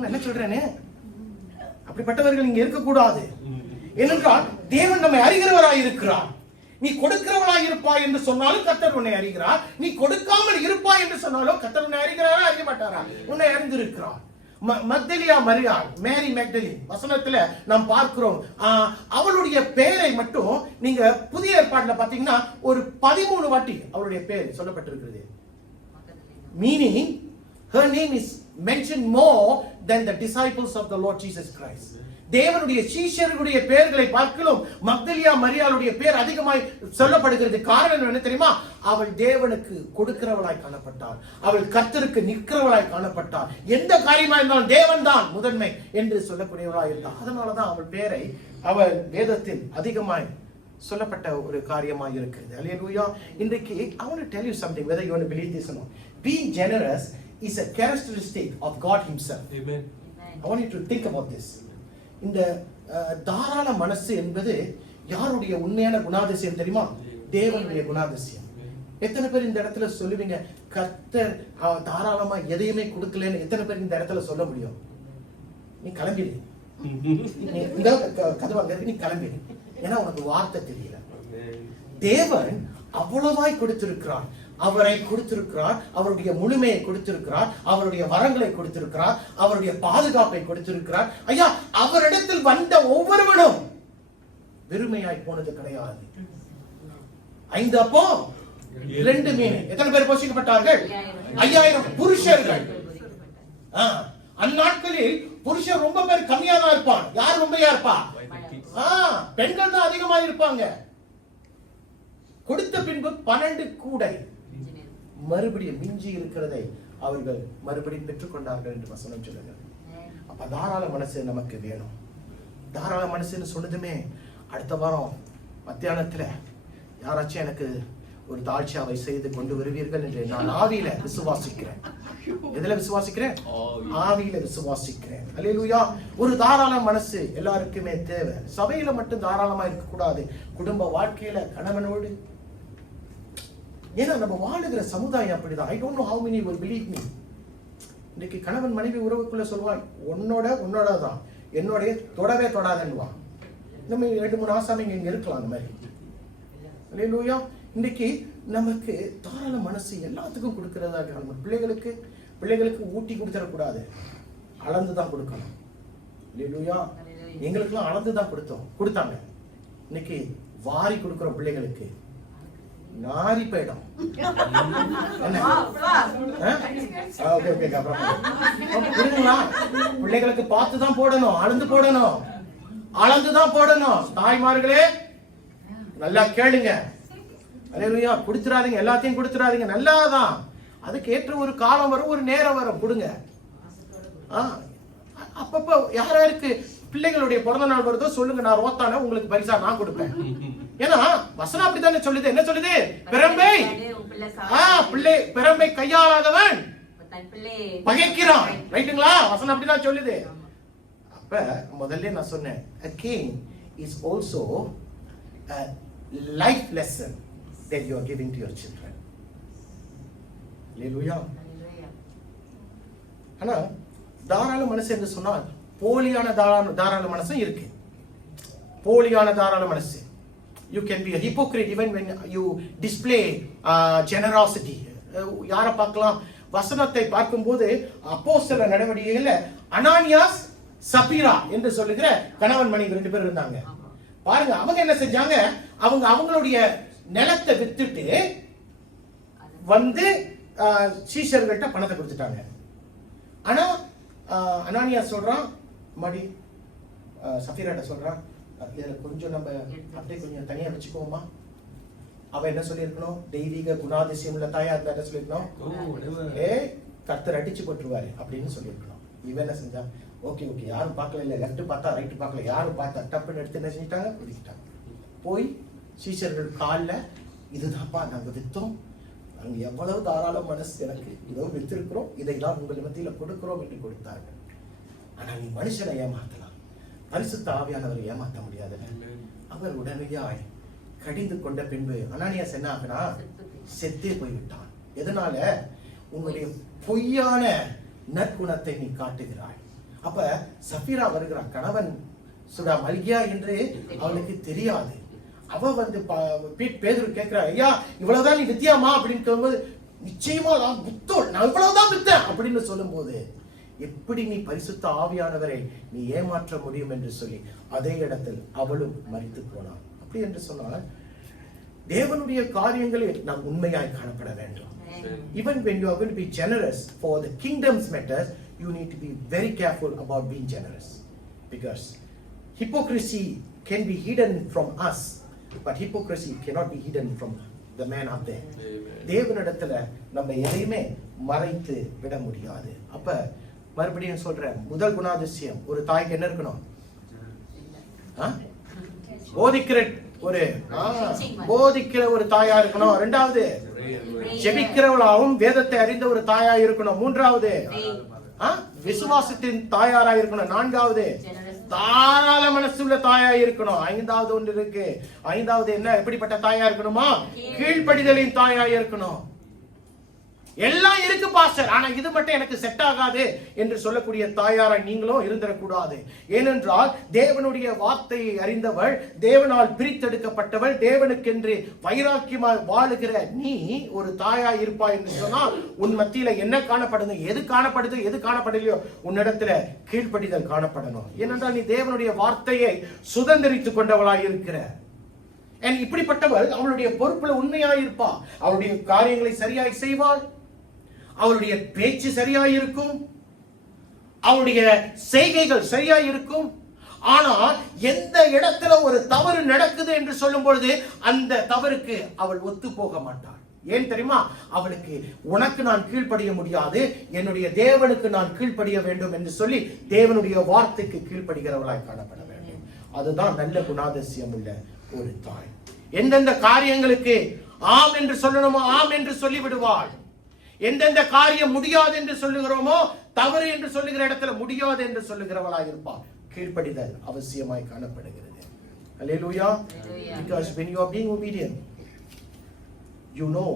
என்ன சொல்றேன்னு? அப்படிப்பட்டவர்கள் இங்க இருக்கக்கூடாது. ஏனென்றால் தேவன் நம்மை அறிகிறவராய் இருக்கிறார். நீ கொடுக்கிறவளாய் இருப்பாய் என்று சொன்னாலும் கர்த்தர் உன்னை அறிகிறார். நீ கொடுக்காமல் இருப்பாய் என்று சொன்னாலும் கர்த்தர் உன்னை அறிகிறாரா அறிய மாட்டாரா? உன்னை அறிந்திருக்கிறார். மக்தலியா மரியாள், மேரி மேக்டலின் வசனத்துல நாம் பார்க்கிறோம். அவளுடைய பெயரை மட்டும் நீங்க புதிய ஏற்பாட்டுல பாத்தீங்கன்னா ஒரு 13 வாட்டி அவளுடைய பெயர் சொல்லப்பட்டிருக்கிறது. Meaning her name is mentioned more than the disciples of the Lord Jesus Christ. தேவனுடைய சீஷர்களுடைய பெயர்களை பார்க்கலாம் மக்தலியா மரியாளுடைய பெயர் அதிகமாய் சொல்லப்படுகிறது. காரணம் என்ன தெரியுமா? அவள் தேவனுக்கு கொடுக்கிறவளாய் காணப்பட்டாள். அவள் கர்த்தருக்கு நிற்கிறவளாய் காணப்பட்டாள். எந்த காரியமா இருந்தாலும் தேவன் தான் முதன்மை என்று சொல்லக்கூடியவளாய் இருந்தாள். அதனாலதான் அவள் பெயரை அவள் வேதத்தில் அதிகமாய் சொல்லப்பட்ட ஒரு காரியமாய் இருக்குது. அல்லேலூயா. இன்றைக்கு I want to tell you something, whether you want to believe this or not. Being generous is a characteristic of God himself. Amen. I want you to think about this. இந்த தாராள மனசு என்பது யாருடைய உண்மையான குணாதிசயம் தெரியுமா? தேவனுடைய குணாதிசயம். எத்தனை பேர் இந்த இடத்துல சொல்லுவீங்க கர்த்தர் தாராளமா எதையுமே கொடுக்கலன்னு? எத்தனை பேர் இந்த இடத்துல சொல்ல முடியும்? நீ கிளம்பிடு, இந்த கதவாங்க நீ கிளம்பிடு, ஏன்னா உனக்கு வார்த்தை தெரியல. தேவன் அவ்வளவாய் கொடுத்திருக்கிறார். அவரை கொடுத்திருக்கிறார், அவருடைய முழுமையை கொடுத்திருக்கிறார், அவருடைய வரங்களை கொடுத்திருக்கிறார், அவருடைய பாதுகாப்பை கொடுத்திருக்கிறார். ஐயா, அவரிடத்தில் வந்த ஒவ்வொருவனும் வெறுமையாய் போனது கிடையாது. 5 அப்பம் 2 மீன். எத்தனை பேர் போஷிக்கப்பட்டார்கள்? 5000 புருஷர்கள். அந்நாட்களில் புருஷர் ரொம்ப பேர் கம்மியா தான் இருப்பான். யார் ரொம்பயா இருப்பா? பெண்கள் தான் அதிகமா இருப்பாங்க. கொடுத்த பின்பு 12 கூடை மறுபடியும் மிஞ்சி இருக்கிறதை அவர்கள் மறுபடியும் பெற்றுக்கொண்டார்கள் என்று வசனம் சொல்லுங்கள். அப்ப தாராள மனசு நமக்கு வேணும். தாராள மனசுன்னு சொன்னதுமே அடுத்த வாரம் மத்தியானத்துல யாராச்சும் எனக்கு ஒரு தாழ்ச்சியாவை செய்து கொண்டு வருவீர்கள் என்று நான் ஆவியில விசுவாசிக்கிறேன். எதுல விசுவாசிக்கிறேன்? ஆவியில விசுவாசிக்கிறேன். அல்லேலூயா. ஒரு தாராள மனசு எல்லாருக்குமே தேவை. சபையில மட்டும் தாராளமா இருக்க கூடாது, குடும்ப வாழ்க்கையில கணவனோடு. ஏன்னா நம்ம வாழுகிற சமுதாயம் அப்படிதான். I don't know how many will believe me. இன்னைக்கு கணவன் மனைவி உறவுக்குள்ள சொல்வான், உன்னோட தான், என்னோடைய தொடவே தொடாதேன்னுவான். நம்ம 2-3 ஆசாமிங்க இங்க இருக்கலாம் அந்த மாதிரி. அல்லேலூயா. இன்னைக்கு நமக்கு தாராள மனசு எல்லாத்துக்கும் கொடுக்கிறதா நம்ம பிள்ளைகளுக்கு ஊட்டி கொடுத்துடக்கூடாது, அளந்துதான் கொடுக்கணும். அல்லேலூயா. எங்களுக்கெல்லாம் அளந்துதான் கொடுத்தாங்க. இன்னைக்கு வாரி கொடுக்கிறோம் பிள்ளைகளுக்கு, நாரி போயிடும். பிள்ளைகளுக்கு பார்த்துதான் போடணும், அளந்துதான் போடணும். தாய்மார்களே நல்லா கேளுங்க. அல்லேலூயா. கொடுத்துறாதீங்க, எல்லாத்தையும் கொடுத்துறாதீங்க. நல்லாதான், அதுக்கு ஏற்ற ஒரு காலம் வரும், ஒரு நேரம் வரும், கொடுங்க. அப்பப்ப யாருக்கு பிள்ளைகளுடைய பிறந்த நாள் வருதோ சொல்லுங்க, நான் ரோத்தான உங்களுக்கு பரிசா நான் கொடுப்பேன். ஏன்னா வசனம் அப்படித்தானே சொல்லுது. என்ன சொல்லுது? பிரம்பை கையாளாதவன் பகைக்கிறான். ரைட்டுங்களா? வசனம் அப்படிதான் சொல்லுது. அப்ப முதல்ல நான் சொன்னேன், a king is also a life lesson that you are giving to your children. Hallelujah. ஆனா தாராள மனசு என்று சொன்னால் போலியான தாராள மனசும் இருக்கு. போலியான தாராள மனசு. You can be a hypocrite even when you display generosity. யாரை பார்க்கலாம்? வசனத்தை பார்க்கும்போது அப்போஸ்தலர் நடவடிக்கையில அனானியாஸ் சபீரா என்று சொல்லுகிற கணவன் மனைவி 2 பேர் இருந்தாங்க. பாருங்க, அவங்க என்ன செஞ்சாங்க? அவங்களுடைய நிலத்தை வித்துட்டு வந்து சீஷர்கள்ட்ட பணத்தை கொடுத்துட்டாங்க. ஆனா அனானியாஸ் சொல்றான், மடி சபீராட்ட சொல்றான், இதுல கொஞ்சம் நம்ம அப்படியே கொஞ்சம் தனியா வச்சுக்கோமா. அவ என்ன சொல்லியிருக்கணும்? தெய்வீக குணாதிசயம் உள்ள தாயா இருந்தா என்ன சொல்லியிருக்கணும்? கர்த்தர் அடிச்சு போட்டுருவாரு அப்படின்னு சொல்லியிருக்கணும். இவன் என்ன செஞ்சா, ஓகே யாரும் பார்க்கல, இல்ல லெஃப்ட் பார்த்தா ரைட் பார்க்கல, யாரும் பார்த்தா டப்புன்னு எடுத்து என்ன செஞ்சிட்டாங்க? குடிக்கிட்டாங்க. போய் சீஷர்கள் காலில், இதுதான்ப்பா நாங்க வித்தோம், நாங்க எவ்வளவு தாராள மனசு, எனக்கு இதோ வித்திருக்கிறோம், இதையெல்லாம் உங்கள் மத்தியில கொடுக்கிறோம் என்று கொடுத்தார்கள். ஆனா நீ மனுஷனை ஏமாத்தலாம், பரிசுத்த ஆவியானவரை ஏமாற்ற முடியாது. அவர் உடனடியாய் கடிந்து கொண்ட பின்பு அனானியாஸ் என்ன ஆகுனா? செத்தே போய்விட்டான். எதனால? உன்னுடைய பொய்யான நற்குணத்தை நீ காட்டுகிறாய். அப்ப சபீரா வருகிறான். கணவன் சுடா மல்கியா என்று அவளுக்கு தெரியாது. அவ வந்து பேதுரு கேட்கிறா, ஐயா இவ்வளவுதான் நீ வித்தியாமா அப்படின்னு கேட்கும்போது, நிச்சயமா நான் இவ்வளவுதான் வித்தேன் அப்படின்னு சொல்லும் போது, எப்படி நீ பரிசுத்த ஆவியானவரை நீ ஏமாற்ற முடியும் என்று சொல்லி அதே இடத்தில் அவளும் மரித்து போனாள். அப்படி என்று சொன்னால் தேவனுடைய காரியங்களில் நாம் உண்மையாய் காணப்பட வேண்டும். Even when you are going to be generous for the kingdom's matters, you need to be very careful about being generous, because hypocrisy can be hidden from us, but hypocrisy cannot be hidden from the man up there. தேவனிடத்துல நம்ம எதையுமே மறைத்து விட முடியாது. அப்ப மறுபடியும் சொல்றேன், முதல் குணாதிசயம் ஒரு தாய்க்கு என்ன இருக்கணும்? போதிக்கிற ஒரு தாயா இருக்கணும். இரண்டாவது, ஜெபிக்கிறவளாகவும் வேதத்தை அறிந்த ஒரு தாயா இருக்கணும். மூன்றாவது, விசுவாசத்தின் தாயாரா இருக்கணும். நான்காவது, தாராள மனசுள்ள தாயா இருக்கணும். ஐந்தாவது ஒன்று இருக்கு. ஐந்தாவது என்ன, எப்படிப்பட்ட தாயா இருக்கணுமா? கீழ்ப்படிதலின் தாயா இருக்கணும். எல்லாம் இருக்கு பாஸ்டர், ஆனா இது மட்டும் எனக்கு செட் ஆகாது என்று சொல்லக்கூடிய தாயாரா நீங்களும் இருந்திடக்கூடாது. ஏனென்றால் தேவனுடைய வார்த்தையை அறிந்தவள், தேவனால் பிரித்தெடுக்கப்பட்டவள், தேவனுக்கென்று வைராக்கியமாய் வாழுகிற நீ ஒரு தாயா இருப்பாய் என்று சொன்னால் உன் மத்தியில என்ன காணப்படுது? எது காணப்படுது, எது காணப்படலையோ உன்னிடத்துல கீழ்ப்படிதல் காணப்படணும். ஏனென்றால் நீ தேவனுடைய வார்த்தையை சுதந்திரித்துக் கொண்டவளாய் இருக்கிற. இப்படிப்பட்டவள் அவளுடைய பொறுப்புல உண்மையாய் இருப்பா. அவளுடைய காரியங்களை சரியாய் செய்வாள். அவளுடைய பேச்சு சரியாய் இருக்கும். அவளுடைய செய்கைகள் சரியாய் இருக்கும். ஆனால் எந்த இடத்துல ஒரு தவறு நடக்குது என்று சொல்லும் பொழுது அந்த தவறுக்கு அவள் ஒத்து போக மாட்டாள். ஏன் தெரியுமா? அவளுக்கு உனக்கு நான் கீழ்ப்படிய முடியாது, என்னுடைய தேவனுக்கு நான் கீழ்ப்படிய வேண்டும் என்று சொல்லி தேவனுடைய வார்த்தைக்கு கீழ்ப்படுகிறவளாய் காணப்பட வேண்டும். அதுதான் நல்ல குணாதிசயம் உள்ள ஒரு தாய். எந்தெந்த காரியங்களுக்கு ஆம் என்று சொல்லணுமோ ஆம் என்று சொல்லிவிடுவாள். எந்தெந்த காரியம் முடியாது என்று சொல்லுகிறோமோ, தவறு என்று சொல்லுகிற இடத்துல முடியாது என்று சொல்லுகிறவளாக இருப்பாள். கீழ்ப்படிதல் அவசியமாய் காணப்படுகிறது. Hallelujah. Because when you are being obedient, you know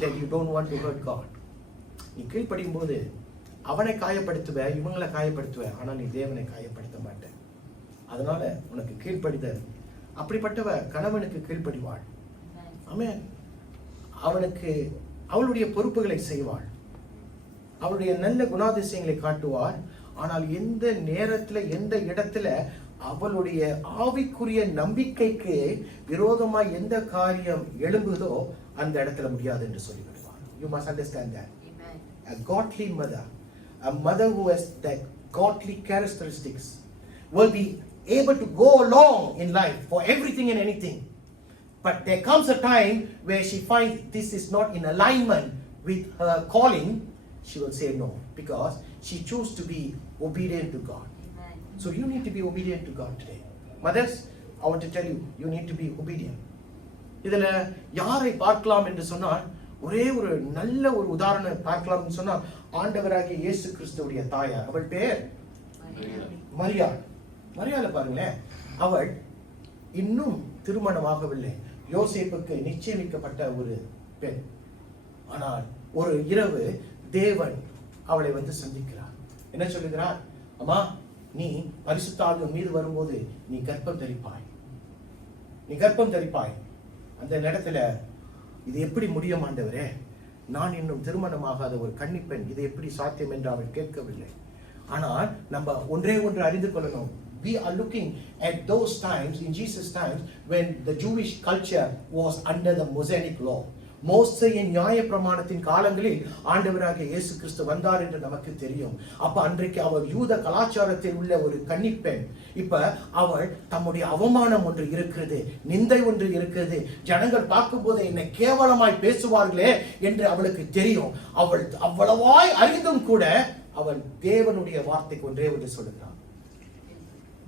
that you don't want to hurt God. நீ கீழ்ப்படியும் போது அவனை காயப்படுத்துவ, இவங்களை காயப்படுத்துவ, ஆனா நீ தேவனை காயப்படுத்த மாட்ட. அதனால உனக்கு கீழ்ப்படிதல். அப்படிப்பட்டவ கணவனுக்கு கீழ்ப்படிவாள். ஆமென். அவனுக்கு அவளுடைய பொறுப்புகளை செய்வாள். அவளுடைய நல்ல குணாதிசயங்களை காட்டுவாள். ஆனால் எந்த நேரத்துல எந்த இடத்துல அவளுடைய ஆவிக்குரிய நம்பிக்கைக்கு விரோதமாய் எந்த காரியம் எழும்புதோ அந்த இடத்துல முடியாது என்று சொல்லிவிடுவார். You must understand that. Amen. A godly mother, a mother who has that godly characteristics, will be able to go along in life for everything and anything. But there comes a time where she finds this is not in alignment with her calling. She will say no, because she chose to be obedient to God. Amen. So you need to be obedient to God today. Mothers, I want to tell you, you need to be obedient. இதுல யாரை பார்க்கலாம் என்று சொன்னால், ஒரே ஒரு நல்ல ஒரு உதாரணம் பார்க்கலாம் என்று சொன்னால், ஆண்டவராகிய இயேசு கிறிஸ்துவுடைய தாயார். அவள் பேர் மரியாள். மரியாளை பாருங்களேன். அவள் இன்னும் திருமணமாகவில்லை. யோசேப்புக்கு நிச்சயிக்கப்பட்ட ஒரு பெண். ஆனால் ஒரு இரவு தேவன் அவளை வந்து சந்திக்கிறார். என்ன சொல்லுகிறார்? அம்மா, நீ பரிசுத்த ஆவியின் மீது வரும்போது நீ கர்ப்பம் தரிப்பாய். நீ கர்ப்பம் தரிப்பாய். அந்த நேரத்துல இது எப்படி முடியும் ஆண்டவரே? நான் இன்னும் திருமணமாகாத ஒரு கன்னிப்பெண், இது எப்படி சாத்தியம் என்று அவள் கேட்கவில்லை. ஆனால் நம்ம ஒன்றே ஒன்று அறிந்து கொள்ளணும். We are looking at those times, in Jesus' times, when the Jewish culture was under the Mosaic law. மோசேயின் நியாய பிரமாணத்தின் காலங்களில் ஆண்டவராகிய இயேசு கிறிஸ்து வந்தார் என்று நமக்கு தெரியும். அப்ப அன்றைக்கு அவள் யூத கலாச்சாரத்தில் உள்ள ஒரு கன்னிப்பெண். இப்ப அவள் தம்முடைய அவமானம் ஒன்று இருக்கிறது, நிந்தை ஒன்று இருக்கிறது. ஜனங்கள் பார்க்கும் போது என்னை கேவலமாய் பேசுவார்களே என்று அவளுக்கு தெரியும். அவள் அவ்வளவாய் அறிந்தும் கூட அவள் தேவனுடைய வார்த்தைக்கு ஒன்றே ஒன்று சொல்லுகிறாள்.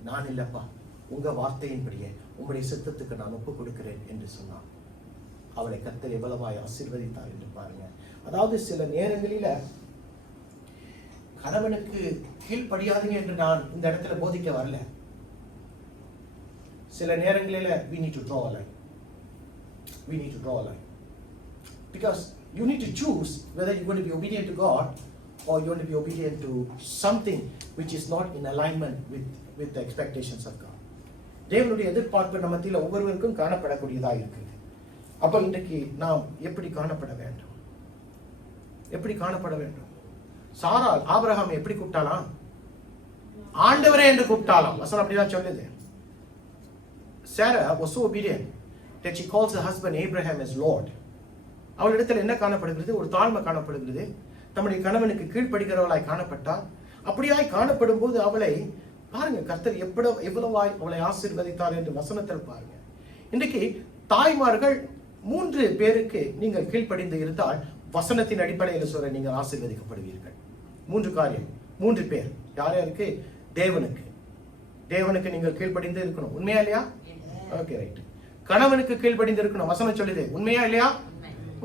நான் இல்லப்பா, உங்க வார்த்தையின்படியே உங்களுடைய சித்தத்துக்கு நான் ஒப்பு கொடுக்கிறேன் என்று சொன்னான். அவளை கர்த்தர் எவ்வளவாய் ஆசீர்வதித்தார் என்று பாருங்க. அதாவது சில நேரங்களில கணவனுக்கு கீழ்ப்படியாதீங்க என்று நான் இந்த இடத்துல போதிக்க வரல. சில நேரங்களில we need to draw a line. We need to draw a line. Because you need to choose whether you're going to be obedient to God or you're going to be obedient to something which is not in alignment with the expectations of God. தேவனுடைய எதிர்பார்ப்பு நம்ம மத்தியில ஒவ்வொருவருக்கும் காணப்படக்கூடியதா இருக்குது. அப்ப இன்றைக்கு நாம் எப்படி காணப்பட வேண்டும்? எப்படி காணப்பட வேண்டும்? சாராள் ஆபிரகாம் எப்படி கூப்பிட்டாலாம்? ஆண்டவரே என்று கூப்பிட்டாலாம். வசனம் அப்படிதான் சொல்லுது. Sarah was so obedient that she calls her husband Abraham as Lord. அவளிடத்தில் என்ன காணப்படுகிறது? ஒரு தாழ்மை காணப்படுகிறது. தம்முடைய கணவனுக்கு கீழ்ப்படுகிறவளாய் காணப்பட்டால், அப்படியாய் காணப்படும் போது அவளை பாருங்க, கர்த்தர் எவ்வளவாய் அவளை ஆசீர்வதித்தார் என்று வசனத்தில் பாருங்க. இன்றைக்கு தாய்மார்கள் 3 பேருக்கு நீங்கள் கீழ்ப்படிந்து இருந்தால் வசனத்தின் அடிப்படையில் சொல்ற நீங்கள் ஆசீர்வதிக்கப்படுவீர்கள். 3 காரியம், 3 பேர். யார் யாருக்கு? தேவனுக்கு நீங்கள் கீழ்ப்படிந்து இருக்கணும். உண்மையா இல்லையா? Okay, right. கணவனுக்கு கீழ்ப்படிந்து இருக்கணும். வசனம் சொல்லுது. உண்மையா இல்லையா?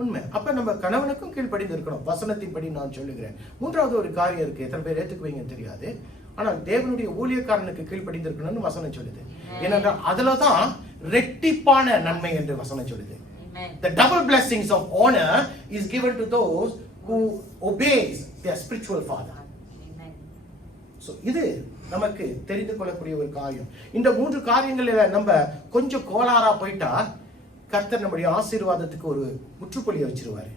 உண்மை. அப்ப நம்ம கணவனுக்கும் கீழ்ப்படிந்து இருக்கணும். வசனத்தின்படி நான் சொல்லுகிறேன். 3வது ஒரு காரியம் இருக்கு. எத்தனை பேர் ஏத்துக்குவீங்க தெரியாது. ஆனால் தேவனுடைய ஊழியக்காரனுக்கு கீழ்ப்படிந்து இருக்கணும்னு வசனம் சொல்லுது. ஏனென்றால் அதுலதான் ரெட்டிப்பான நன்மை என்று வசனம் சொல்லுது. The double blessings of honor is given to those who obeys their spiritual father. So இது நமக்கு தெரிந்து கொள்ளக்கூடிய ஒரு காரியம். இந்த 3 காரியங்களில நம்ம கொஞ்சம் கோளாறா போயிட்டா கர்த்தர் நம்முடைய ஆசீர்வாதத்துக்கு ஒரு முற்றுப்புள்ளி வச்சிருவாரு.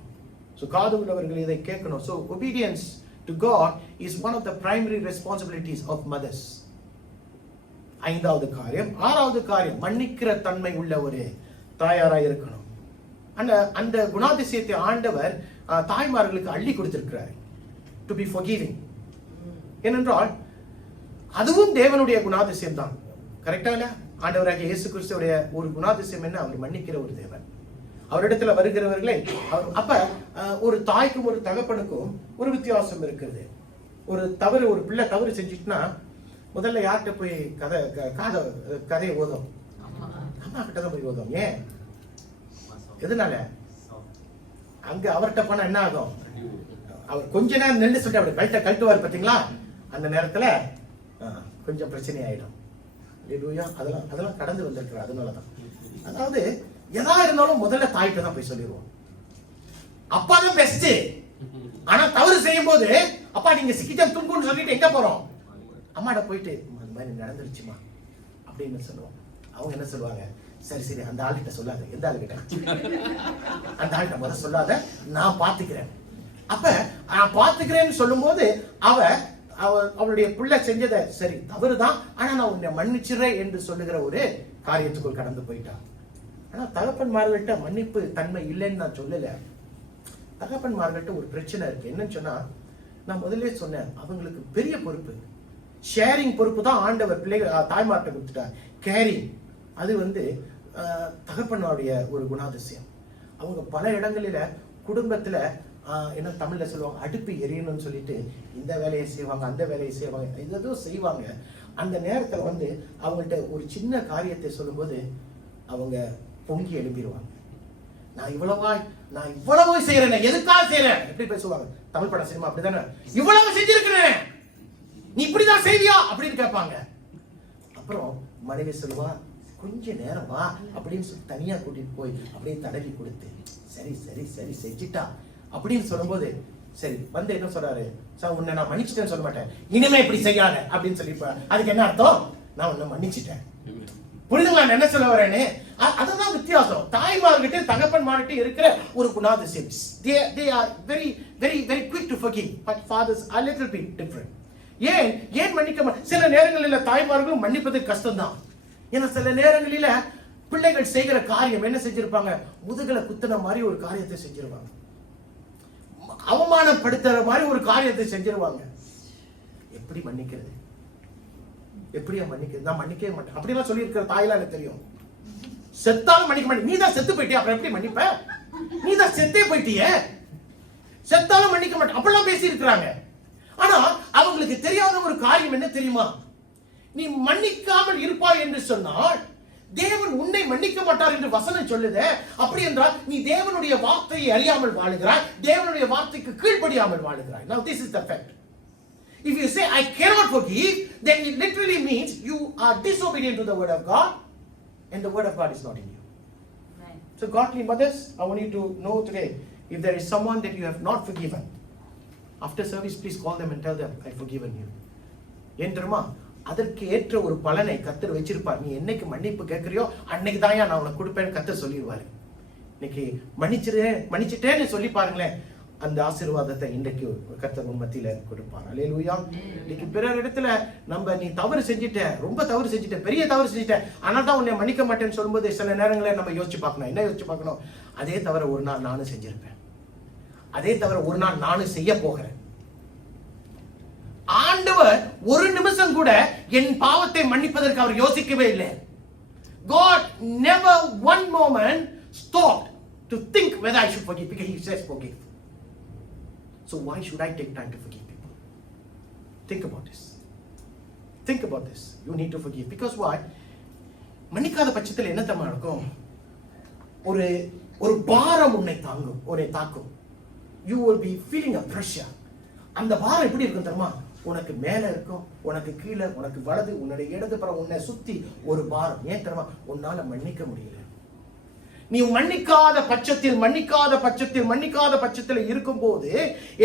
So காது உள்ளவர்கள் இதை கேட்கணும். So obedience to God is one of the primary responsibilities of mothers. 5வது காரியம். 6வது காரியம், மன்னிக்கிற தன்மை உள்ள ஒரு தாயாராய் இருக்கணும். அந்த குணாதிசயத்தை ஆண்டவர் தாய்மார்களுக்கு அள்ளி கொடுத்திருக்கிறார். To be forgiving. ஏனென்றால் அதுவும் தேவனுடைய குணாதிசயம் தான். கரெக்டா இல்ல? ஆண்டவராகிய இயேசு கிறிஸ்துவுடைய ஒரு குணாதிசயம் என்ன? அவர் மன்னிக்கிற ஒரு தேவன். அவரிடத்துல வருகிறவர்களை அப்ப ஒரு தாய்க்கும் ஒரு தகப்பனுக்கும் ஒரு வித்தியாசம் இருக்கிறது. ஒரு தவறு, ஒரு பிள்ளை தவறு செஞ்சுட்டுனா முதல்ல யார்கிட்ட போய் கதையை ஓதும்? அம்மா கிட்ட தான் போய் ஓதும். ஏன்? எதனால? அங்க அவர்கிட்ட போனா என்ன ஆகும்? அவர் கொஞ்ச நேரம் நின்று சொல்லிட்டு அப்படி கழட்டுவார் பாத்தீங்களா? அந்த நேரத்துல கொஞ்சம் பிரச்சனை ஆயிடும். அதெல்லாம் கடந்து வந்திருக்கிறார். அதனாலதான், அதாவது எதா இருந்தாலும் முதல்ல தாய்கிட்ட தான் போய் சொல்லிடுவோம். அப்பா தான் பெஸ்ட். ஆனா தவறு செய்யும் போது அப்பா நீங்க சிக்கிச்சா துங்குன்னு சொல்லிட்டு எங்க போறோம்? அம்மாட்ட போயிட்டு அந்த மாதிரி நடந்துருச்சுமா அப்படின்னு சொல்லுவோம். அவங்க என்ன சொல்லுவாங்க? சரி சரி, அந்த ஆள்கிட்ட சொல்லாத. எந்த ஆளுகிட்ட? அந்த ஆள்கிட்ட முதல்ல சொல்லாத, நான் பாத்துக்கிறேன். அப்ப நான் பாத்துக்கிறேன்னு சொல்லும் போது அவளுடைய பிள்ளை செஞ்சதை சரி தவறுதான், ஆனா நான் உன்னை மன்னிச்சிடுறேன் என்று சொல்லுகிற ஒரு காரியத்துக்குள் கடந்து போயிட்டா. ஆனா தகப்பன்மார்கள்ட்ட மன்னிப்பு தன்மை இல்லைன்னு நான் சொல்லல. தகப்பன்மார்கள்ட்ட ஒரு பிரச்சனை இருக்கு. என்னன்னு சொன்னா, நான் முதல்ல சொன்னேன், அவங்களுக்கு பெரிய பொறுப்பு, ஷேரிங் பொறுப்பு தான் ஆண்டவர் பிள்ளைகள் தாய்மார்ட்ட கொடுத்துட்டார். கேரிங் அது தகப்பனுடைய ஒரு குணாதிசயம். அவங்க பல இடங்களில குடும்பத்துல என்ன தமிழ்ல சொல்லுவாங்க, அடுப்பு எரியணும்னு சொல்லிட்டு இந்த வேலையை செய்வாங்க, அந்த வேலையை செய்வாங்க, இதோ செய்வாங்க. அந்த நேரத்துல அவங்கள்ட்ட ஒரு சின்ன காரியத்தை சொல்லும்போது அவங்க பொங்கி எழுப்பிடுவாங்க. நான் இவ்வளவு செய்யறேன், எதுக்காக செய்யறேன்? எப்படி பேசுவாங்க? தமிழ் படம் சினிமா அப்படிதானே, இவ்வளவு செஞ்சிருக்கிறேன், நீ இப்படிதான் செய்வியா அப்படின்னு கேட்பாங்க. அப்புறம் மனைவி சொல்லுவா, கொஞ்ச நேரம் வா அப்படின்னு சொல்லி தனியா கூட்டிட்டு போய் அப்படியே தடவி கொடுத்து சரி சரி சரி செஞ்சுட்டா அப்படின்னு சொல்லும்போது, சரி என்ன சொல்றாரு? சார் உன்னை நான் மன்னிச்சுட்டேன்னு சொல்ல மாட்டேன், இனிமே இப்படி செய்யாத அப்படின்னு சொல்லிப்ப. அதுக்கு என்ன அர்த்தம்? நான் உன்னை மன்னிச்சுட்டேன். புரிதுங்களா என்ன சொல்ல வரேன்னு? அதுதான் வித்தியாசம். தாய்மார்கிட்ட தகப்பன்மார்கிட்ட இருக்கிற ஒரு குணாதிசயம். They are very very very quick to forgive, but fathers are a little bit different. ஏன் மன்னிக்க சில நேரங்களில் தாய்மார்களும் மன்னிப்பது கஷ்டம்தான். ஏன்னா சில நேரங்களில பிள்ளைகள் செய்கிற காரியம் என்ன செஞ்சிருப்பாங்க? முதுகலை குத்துன மாதிரி ஒரு காரியத்தை செஞ்சிருவாங்க, அவமானப்படுத்துற மாதிரி ஒரு காரியத்தை செஞ்சிருவாங்க. எப்படி மன்னிக்கிறது? எப்படியா மன்னிக்கிறது? நான் மன்னிக்கவே மாட்டேன் அப்படிலாம் சொல்லி இருக்கிற தாயெல்லாம் எனக்கு தெரியும். செத்தாலும் மன்னிக்க மாட்டேன். நீ தான் செத்து போயிட்டிய, அப்புறம் எப்படி மன்னிப்ப? நீ தான் செத்தே போயிட்டிய, செத்தாலும் மன்னிக்க மாட்டேன் அப்படிலாம் பேசி இருக்கிறாங்க. ஆனா அவங்களுக்கு தெரியாத ஒரு காரியம் என்ன தெரியுமா? நீ மன்னிக்காமல் இருப்பாய் என்று சொன்னால் தேவன் உன்னை மன்னிக்க மாட்டார் என்று வசனம் சொல்லுது. அப்படி என்றால் நீ தேவனுடைய வார்த்தையை அறியாமல் வாழுகிறாய், தேவனுடைய வார்த்தைக்கு கீழ்ப்படியாமல் வாழுகிறாய். Now this is the fact. If you say I cannot forgive, then it literally means you are disobedient to the word of God, and the word of God is not in you. Right. So godly mothers, I want you to know today, if there is someone that you have not forgiven, after service please call them and tell them I forgiven you. ஏன் தெரியுமா? அதற்கு ஏற்ற ஒரு பலனை கர்த்தர் வச்சிருப்பார். நீ என்னைக்கு மன்னிப்பு கேட்கறியோ அன்னைக்கு தான் நான் உனக்கு கொடுப்பேன்னு கர்த்தர் சொல்லிடுவாரு. இன்னைக்கு மன்னிச்சிட்டேன்னு சொல்லி பாருங்களேன், அந்த ஆசீர்வாதத்தை இன்றைக்கு கர்த்தர் உன் மத்தியில கொடுப்பார். அல்லேலூயா. இன்னைக்கு பிறர் இடத்துல நம்ம நீ தவறு செஞ்சுட்ட, ரொம்ப தவறு செஞ்சுட்ட, பெரிய தவறு செஞ்சுட்ட, ஆனால் தான் உன்னை மன்னிக்க மாட்டேன்னு சொல்லும்போது சில நேரங்களில் நம்ம யோசிச்சு பார்க்கணும். என்ன யோசிச்சு பார்க்கணும்? அதே தவிர ஒரு நாள் நானும் செஞ்சிருப்பேன், அதே தவிர ஒரு நாள் நானும் செய்ய போகிறேன். ஆண்டவர் ஒரு நிமிஷம் கூட என் பாவத்தை மன்னிப்பதற்கு அவர் யோசிக்கவே இல்லை. God never one moment stopped to think whether I should forgive, because he says forgive. So why should I take time to forgive people? Think about this. Think about this. You need to forgive. Because why? மன்னிக்காத பட்சத்தில் என்ன தம்மா நடக்கும்? ஒரு பாரம் உன்னை தாக்கும். You will be feeling a pressure. அந்த பாரம் எப்படி இருக்கும் தெரியுமா? உனக்கு மேல இருக்கும், உனக்கு கீழே, உனக்கு வலது, உன்னுடைய இடது புறம், உன்னை சுத்தி ஒரு பாரம். ஏன் தெரியுமா? உன்னால மன்னிக்க முடியல. நீ மன்னிக்காத பட்சத்தில் இருக்கும் போது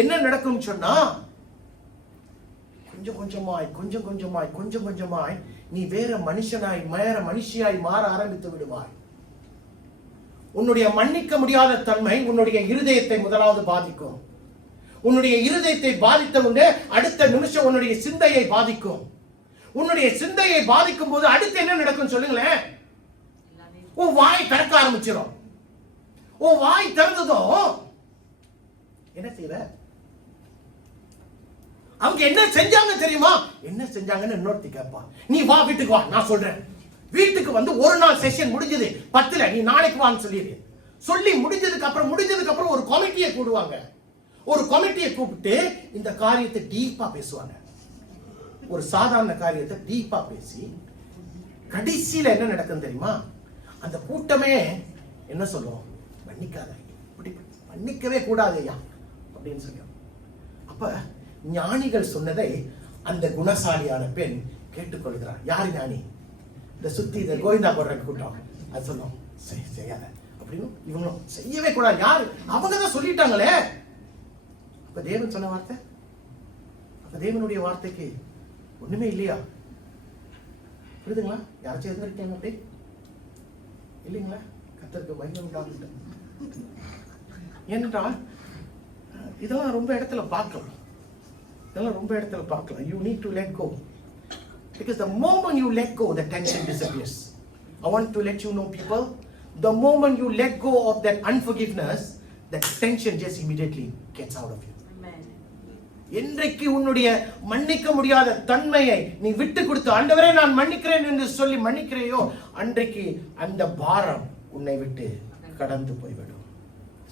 என்ன நடக்கும் சொன்னா, கொஞ்சம் கொஞ்சமாய் நீ வேற மனுஷியாய் மாற ஆரம்பித்து விடுவாய். உன்னுடைய மன்னிக்க முடியாத தன்மை உன்னுடைய இருதயத்தை முதலாவது பாதிக்கும். உன்னுடைய இருதயத்தை பாதித்த உடனே அடுத்த நிமிஷம் உன்னுடைய சிந்தையை பாதிக்கும். உன்னுடைய சிந்தையை பாதிக்கும் போது அடுத்து என்ன நடக்கும் சொல்லுங்களேன்? உன் வாய் திறக்க ஆரம்பிச்சிடும். உன் வாய் திறந்ததும் என்ன செய்வ? அவங்க என்ன செஞ்சாங்க தெரியுமா? என்ன செஞ்சாங்கன்னு இன்னொருத்தி கேட்பா. நீ வா, வீட்டுக்கு வா, நான் சொல்றேன். வீட்டுக்கு வந்து ஒரு நாள் செஷன் முடிஞ்சது, 10ல நீ நாளைக்கு வான்னு சொல்லி முடிஞ்சதுக்கு அப்புறம் ஒரு கமிட்டியை கூடுவாங்க. ஒரு கமிட்டியை கூப்பிட்டு இந்த காரியத்தை டீப்பா பேசுவாங்க. ஒரு சாதாரண காரியத்தை டீப்பா பேசி கடைசியில என்ன நடக்கும் தெரியுமா? அந்த கூட்டமே என்ன சொல்லும்? மன்னிக்காத, மன்னிக்கவே கூடாது ஐயா அப்படின்னு சொல்லுவோம். அப்ப ஞானிகள் சொன்னதை அந்த குணசாலியான பெண் கேட்டுக்கொள்கிறார். யார் ஞானி? இந்த சுத்தி இந்த கோவிந்தா போடுற கூட்டம் அது சொல்லும், செய்யாத அப்படின்னு. இவங்களும் செய்யவே கூடாது. யாரு? அவங்கதான் சொல்லிட்டாங்களே. அப்ப தேவன் சொன்ன வார்த்தை, அப்ப தேவனுடைய வார்த்தைக்கு ஒண்ணுமே இல்லையா? புரியுதுங்களா? யாராச்சும் எதிர்க்கீங்க அப்படி இல்லைங்களா? கர்த்தருக்கு மகிமை உண்டாகட்டும். ஏனென்றால் இதெல்லாம் ரொம்ப இடத்துல பார்க்கலாம். You need to let go. Because the moment you let go, the tension disappears. I want to let you know, people, the moment you let go of that unforgiveness, the tension just immediately gets out of you. என்றைக்கு உன்னுடைய மன்னிக்க முடியாத தன்மையை நீ விட்டு கொடுத்து ஆண்டவரே நான் மன்னிக்கிறேன் என்று சொல்லி மன்னிக்கிறையோ, அன்றைக்கு அந்த பாரம் உன்னை விட்டு கடந்து போய்விடும்.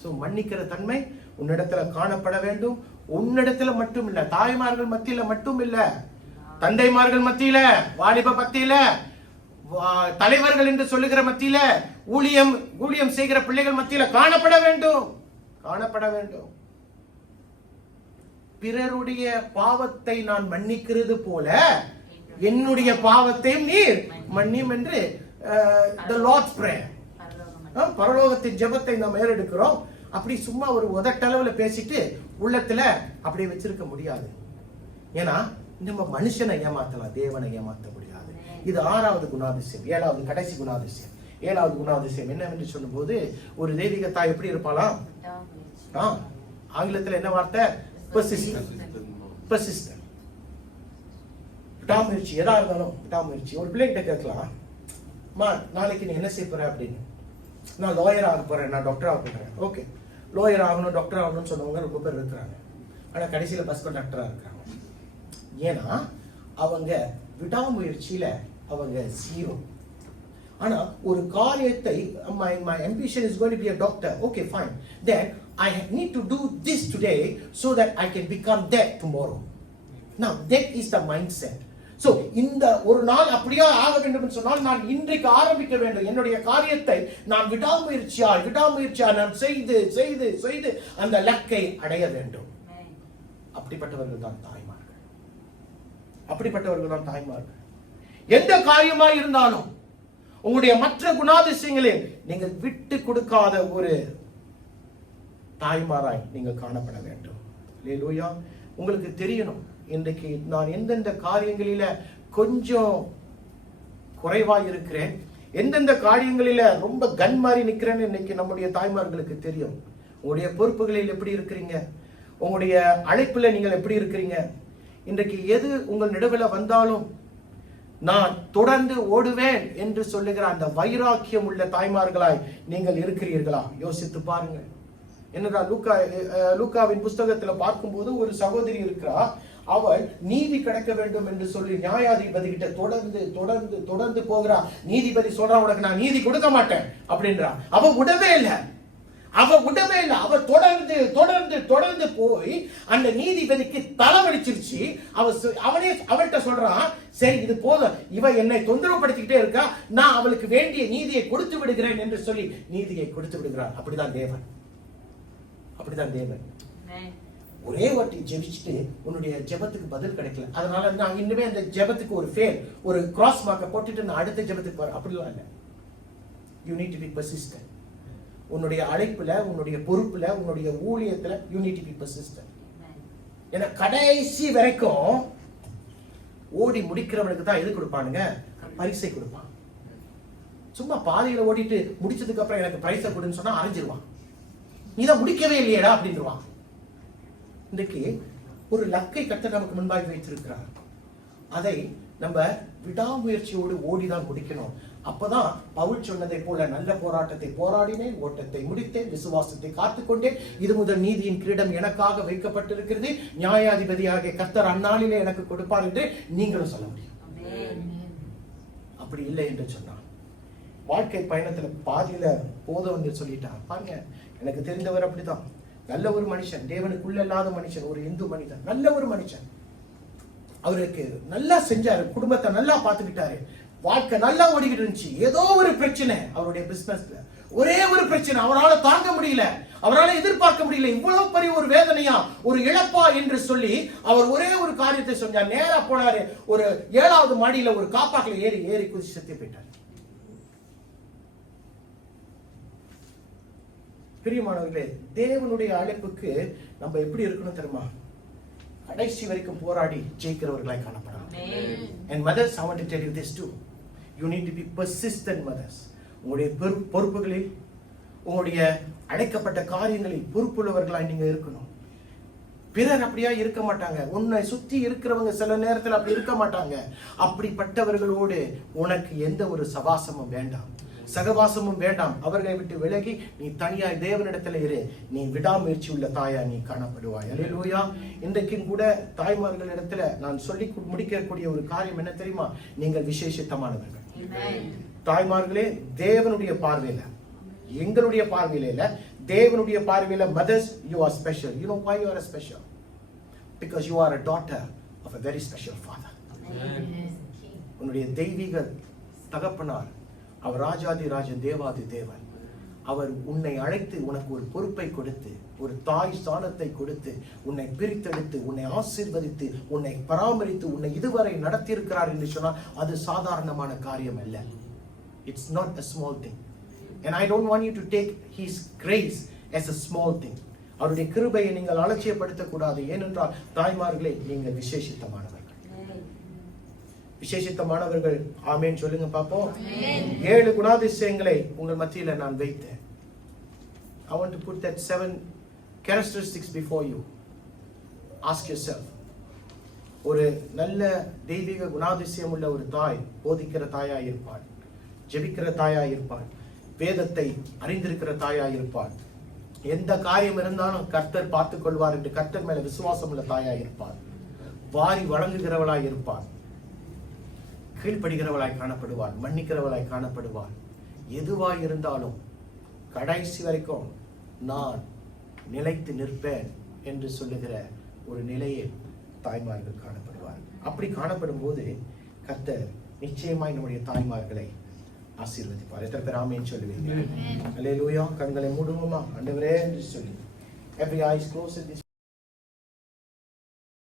சோ மன்னிக்கிற தன்மை உன்னிடத்துல காணப்பட வேண்டும். உன்னிடத்துல மட்டும் இல்ல, தாய்மார்கள் மத்தியில மட்டும் இல்ல, தந்தைமார்கள் மத்தியில, வாலிப மத்தியில, தலைவர்கள் என்று சொல்லுகிற மத்தியில, ஊழியம் செய்கிற பிள்ளைகள் மத்தியில காணப்பட வேண்டும். பிறருடைய பாவத்தை நான் மன்னிக்கிறது போல என்னுடைய பாவத்தையும் நீர் மன்னியும் என்று the Lord's prayer, பரலோகத்தின் ஜெபத்தை நாம் ஏறெடுக்கிறோம். அப்படி சும்மா ஒரு உதட்டளவுல பேசிட்டு உள்ளத்துல அப்படியே வச்சிருக்க முடியாது. ஏன்னா நம்ம மனுஷனை ஏமாத்தலாம், தேவனை ஏமாத்த முடியாது. இது 6வது குணாதிசயம். 7வது கடைசி குணாதிசயம். 7வது குணாதிசயம் என்னவென்று சொல்லும் போது, ஒரு தெய்வீக தாய் எப்படி இருப்பாளாம்? ஆங்கிலத்தில் என்ன வார்த்தை? persistent. விடாமுயற்சி. எதா இருந்தாலும் விடாமுயற்சி. ஒரு பிள்ளைகிட்ட கேட்கலாம், நாளைக்கு நீ என்ன செய்ய போற அப்படின்னு. நான் லாயர் ஆக போறேன், நான் டாக்டர் ஆக போறேன். ஓகே, லாயர் ஆகணும், டாக்டர் ஆகணும்னு சொன்னவங்க ரொம்ப பேர் இருக்கிறாங்க. ஆனா கடைசியில பஸ் கண்டக்டரா இருக்கிறாங்க. ஏன்னா அவங்க விடாமுயற்சியில அவங்க 0. ஆனா ஒரு காரியத்தை, my ambition is going to be a doctor. Okay, fine. Then I need to do this today so that I can become that tomorrow. Now that is the mindset. So இந்த ஒரு நாள் அப்படியே ஆக வேண்டும் என்று சொன்னால் நான் இன்றைக்கு ஆரம்பிக்க வேண்டும். என்னுடைய காரியத்தை நான் விடாமுயற்சியா நான் செய்து அந்த லக்கை அடைய வேண்டும். அப்படிப்பட்டவர்கள் தான் தாய்மார்கள். எந்த காரியமா இருந்தாலும் உங்களுடைய மற்ற குணாதிசயங்களில் நீங்கள் விட்டு கொடுக்காத ஒரு தாய்மாராய் நீங்கள் காணப்பட வேண்டும். அல்லேலூயா. உங்களுக்கு தெரியணும், இன்றைக்கு நான் எந்தெந்த காரியங்களில கொஞ்சம் குறைவா இருக்கிறேன், எந்தெந்த காரியங்களில ரொம்ப கன் மாதிரி நிக்கிறேன்னு இன்னைக்கு நம்முடைய தாய்மார்களுக்கு தெரியும். உங்களுடைய பொறுப்புகளில் எப்படி இருக்கிறீங்க, உங்களுடைய அழைப்புல நீங்கள் எப்படி இருக்கிறீங்க, இன்றைக்கு எது உங்கள் நடுவில் வந்தாலும் நான் தொடர்ந்து ஓடுவேன் என்று சொல்லுகிற அந்த வைராக்கியம் உள்ள தாய்மார்களாய் நீங்கள் இருக்கிறீர்களா? யோசித்து பாருங்கள். என்னடா லூக்காவின் புஸ்தகத்துல பார்க்கும்போது ஒரு சகோதரி இருக்கிறா, அவள் நீதி கிடைக்க வேண்டும் என்று சொல்லி நியாயாதிபதி கிட்ட தொடர்ந்து தொடர்ந்து தொடர்ந்து போகிறா. நீதிபதி சொல்றா, உனக்கு நான் நீதி கொடுக்க மாட்டேன் அப்படின்றா. அவ விடவே இல்லை, அவ தொடர்ந்து தொடர்ந்து தொடர்ந்து போய் அந்த நீதிபதிக்கு தலைவலிச்சிருச்சு. அவனே அவள்கிட்ட சொல்றான், சரி இது போதும், இவ என்னை தொந்தரவுப்படுத்திக்கிட்டே இருக்கா, நான் அவளுக்கு வேண்டிய நீதியை கொடுத்து விடுகிறேன் என்று சொல்லி நீதியை கொடுத்து விடுகிறார். அப்படிதான் தேவன். ஒரே வாட்டி ஜெபிச்சுட்டு உன்னுடைய ஜெபத்துக்கு பதில் கிடைக்கல, அதனால நான் இன்னுமே அந்த ஜெபத்துக்கு ஒரு ஃபெயில், ஒரு கிராஸ் மார்க்கை போட்டுட்டு நான் அடுத்த ஜெபத்துக்கு போறேன், அப்படிலாம் இல்லை. You need to be persistent. உன்னுடைய அழைப்புல, உன்னுடைய பொறுப்புல, உன்னுடைய ஊழியத்துல you need to be persistent. ஏன்னா கடைசி வரைக்கும் ஓடி முடிக்கிறவனுக்கு தான் எது கொடுப்பானுங்க? பரிசை கொடுப்பான். சும்மா பாதியில ஓடிட்டு முடிச்சதுக்கு அப்புறம் எனக்கு பரிசை கொடுன்னு சொன்னா அரைஞ்சிருவான். நீதான் முடிக்கவே இல்லையடா அப்படின்றான். இன்றைக்கு ஒரு லக்கை கர்த்தர் நமக்கு முன்பாக வைத்திருக்கிறார். அதை நம்ம விடாமுயற்சியோடு ஓடிதான் முடிக்கணும். அப்பதான் பவுல் சொன்னதை போல நல்ல போராட்டத்தை போராடினேன், ஓட்டத்தை முடித்தேன், விசுவாசத்தை காத்துக்கொண்டேன், இது முதல் நீதியின் கிரீடம் எனக்காக வைக்கப்பட்டிருக்கிறது, நியாயாதிபதியாகிய கர்த்தர் அந்நாளிலே எனக்கு கொடுப்பார் என்று நீங்களும் சொல்ல முடியும். அப்படி இல்லை என்று சொன்னான். வாழ்க்கை பயணத்துல பாதியில போதும் என்று சொல்லிட்டான். பாருங்க, எனக்கு தெரிந்தவர் அப்படிதான். நல்ல ஒரு மனுஷன், தேவனுக்குள்ள இல்லாத மனுஷன், ஒரு இந்து மனிதன், நல்ல ஒரு மனுஷன். அவருக்கு நல்லா செஞ்சாரு, குடும்பத்தை நல்லா பார்த்துக்கிட்டாரு, வாழ்க்கை நல்லா ஓடிக்கிட்டு இருந்துச்சு. ஏதோ ஒரு பிரச்சனை அவருடைய பிசினஸ்ல, ஒரே ஒரு பிரச்சனை, அவரால் தாங்க முடியல, அவரால் எதிர்பார்க்க முடியல. இவ்வளவு பெரிய ஒரு வேதனையா, ஒரு இழப்பா என்று சொல்லி அவர் ஒரே ஒரு காரியத்தை சொன்னார். நேரா போனாரு, ஒரு 7வது மாடியில ஒரு காப்பாக்கில ஏறி குதிச்சு செத்து போயிட்டார். பிரியமானவர்களே, தேவனுடைய அழைப்புக்கு நம்ம எப்படி இருக்கணும் தெரியுமா? கடைசி வரைக்கும் போராடி ஜெயிக்கிறவர்களாய் காணப்படலாம். And mothers, I want to tell you this too. You need to be persistent mothers. உங்களுடைய பொறுப்புகளில், உங்களுடைய அழைக்கப்பட்ட காரியங்களில் பொறுப்புள்ளவர்களாய் நீங்க இருக்கணும். பிறர் அப்படியா இருக்க மாட்டாங்க. உன்னை சுத்தி இருக்கிறவங்க சில நேரத்தில் அப்படி இருக்க மாட்டாங்க. அப்படிப்பட்டவர்களோடு உனக்கு எந்த ஒரு சவாசமும் வேண்டாம், சகவாசமும் வேண்டாம். அவர்களை விட்டு விலகி நீ தனியாய் தேவனிடத்தில் இரு. நீ விடாமுயற்சி உள்ள தாயா நீ காணப்படுவாய். அல்லேலூயா. இன்றைக்கும் கூட தாய்மார்கள் இடத்துல நான் சொல்லி முடிக்கக்கூடிய ஒரு காரியம் என்ன தெரியுமா? நீங்கள் விசேஷித்தமானவர்கள். தாய்மார்களே, தேவனுடைய பார்வையில, எங்களுடைய பார்வையில இல்ல, தேவனுடைய பார்வையில mothers, you are special. You know why you are special? Because you are a daughter of a very special father. உன்னுடைய தெய்வீக தகப்பனார், அவர் ராஜாதி ராஜன், தேவாதி தேவன். அவர் உன்னை அழைத்து உனக்கு ஒரு பொறுப்பை கொடுத்து, ஒரு தாய் ஸ்தானத்தை கொடுத்து, உன்னை பிரித்தெடுத்து, உன்னை ஆசீர்வதித்து, உன்னை பராமரித்து, உன்னை இதுவரை நடத்தி இருக்கிறார் என்று சொன்னால் அது சாதாரணமான காரியம் அல்ல. It's not a small thing. And I don't want you to take his grace as a small thing. அவருடைய கிருபையை நீங்கள் அலட்சியப்படுத்தக் கூடாது. ஏனென்றால் தாய்மார்களே, நீங்கள் விசேஷித்தமானவர்கள். விசேஷித்தமானவர்கள். ஆமென் சொல்லுங்க பாப்போம். 7 குணாதிசயங்களை உங்கள் மத்தியில நான் வைத்தேன். I want to put that 7 characteristics before you. Ask yourself. ஒரு நல்ல தெய்வீக குணாதிசயம் உள்ள ஒரு தாய் போதிக்கிற தாயா இருப்பாள், ஜெபிக்கிற தாயா இருப்பாள், வேதத்தை அறிந்திருக்கிற தாயா இருப்பாள், எந்த காரியம் இருந்தாலும் கர்த்தர் பார்த்துக் கொள்வார் என்று கர்த்தர் மேல விசுவாசம் உள்ள தாயா இருப்பாள், வாரி வழங்குகிறவளாய் இருப்பாள், கீழ்ப்படுகிறவளாய் காணப்படுவாள், மன்னிக்கிறவளாய் காணப்படுவாள். எதுவாய் இருந்தாலும் கடைசி வரைக்கும் நான் நிலைத்து நிற்பேன் என்று சொல்லுகிற ஒரு நிலையில் தாய்மார்கள் காணப்படுவார். அப்படி காணப்படும் போது கர்த்தர் நிச்சயமாய் நம்முடைய தாய்மார்களை ஆசீர்வதிப்பார். எத்தனை பேர் ஆமென் சொல்லுவீங்க? அல்லேலூயா. கண்களை மூடுவோமா? ஆண்டவரே என்று சொல்லி every eyes closed.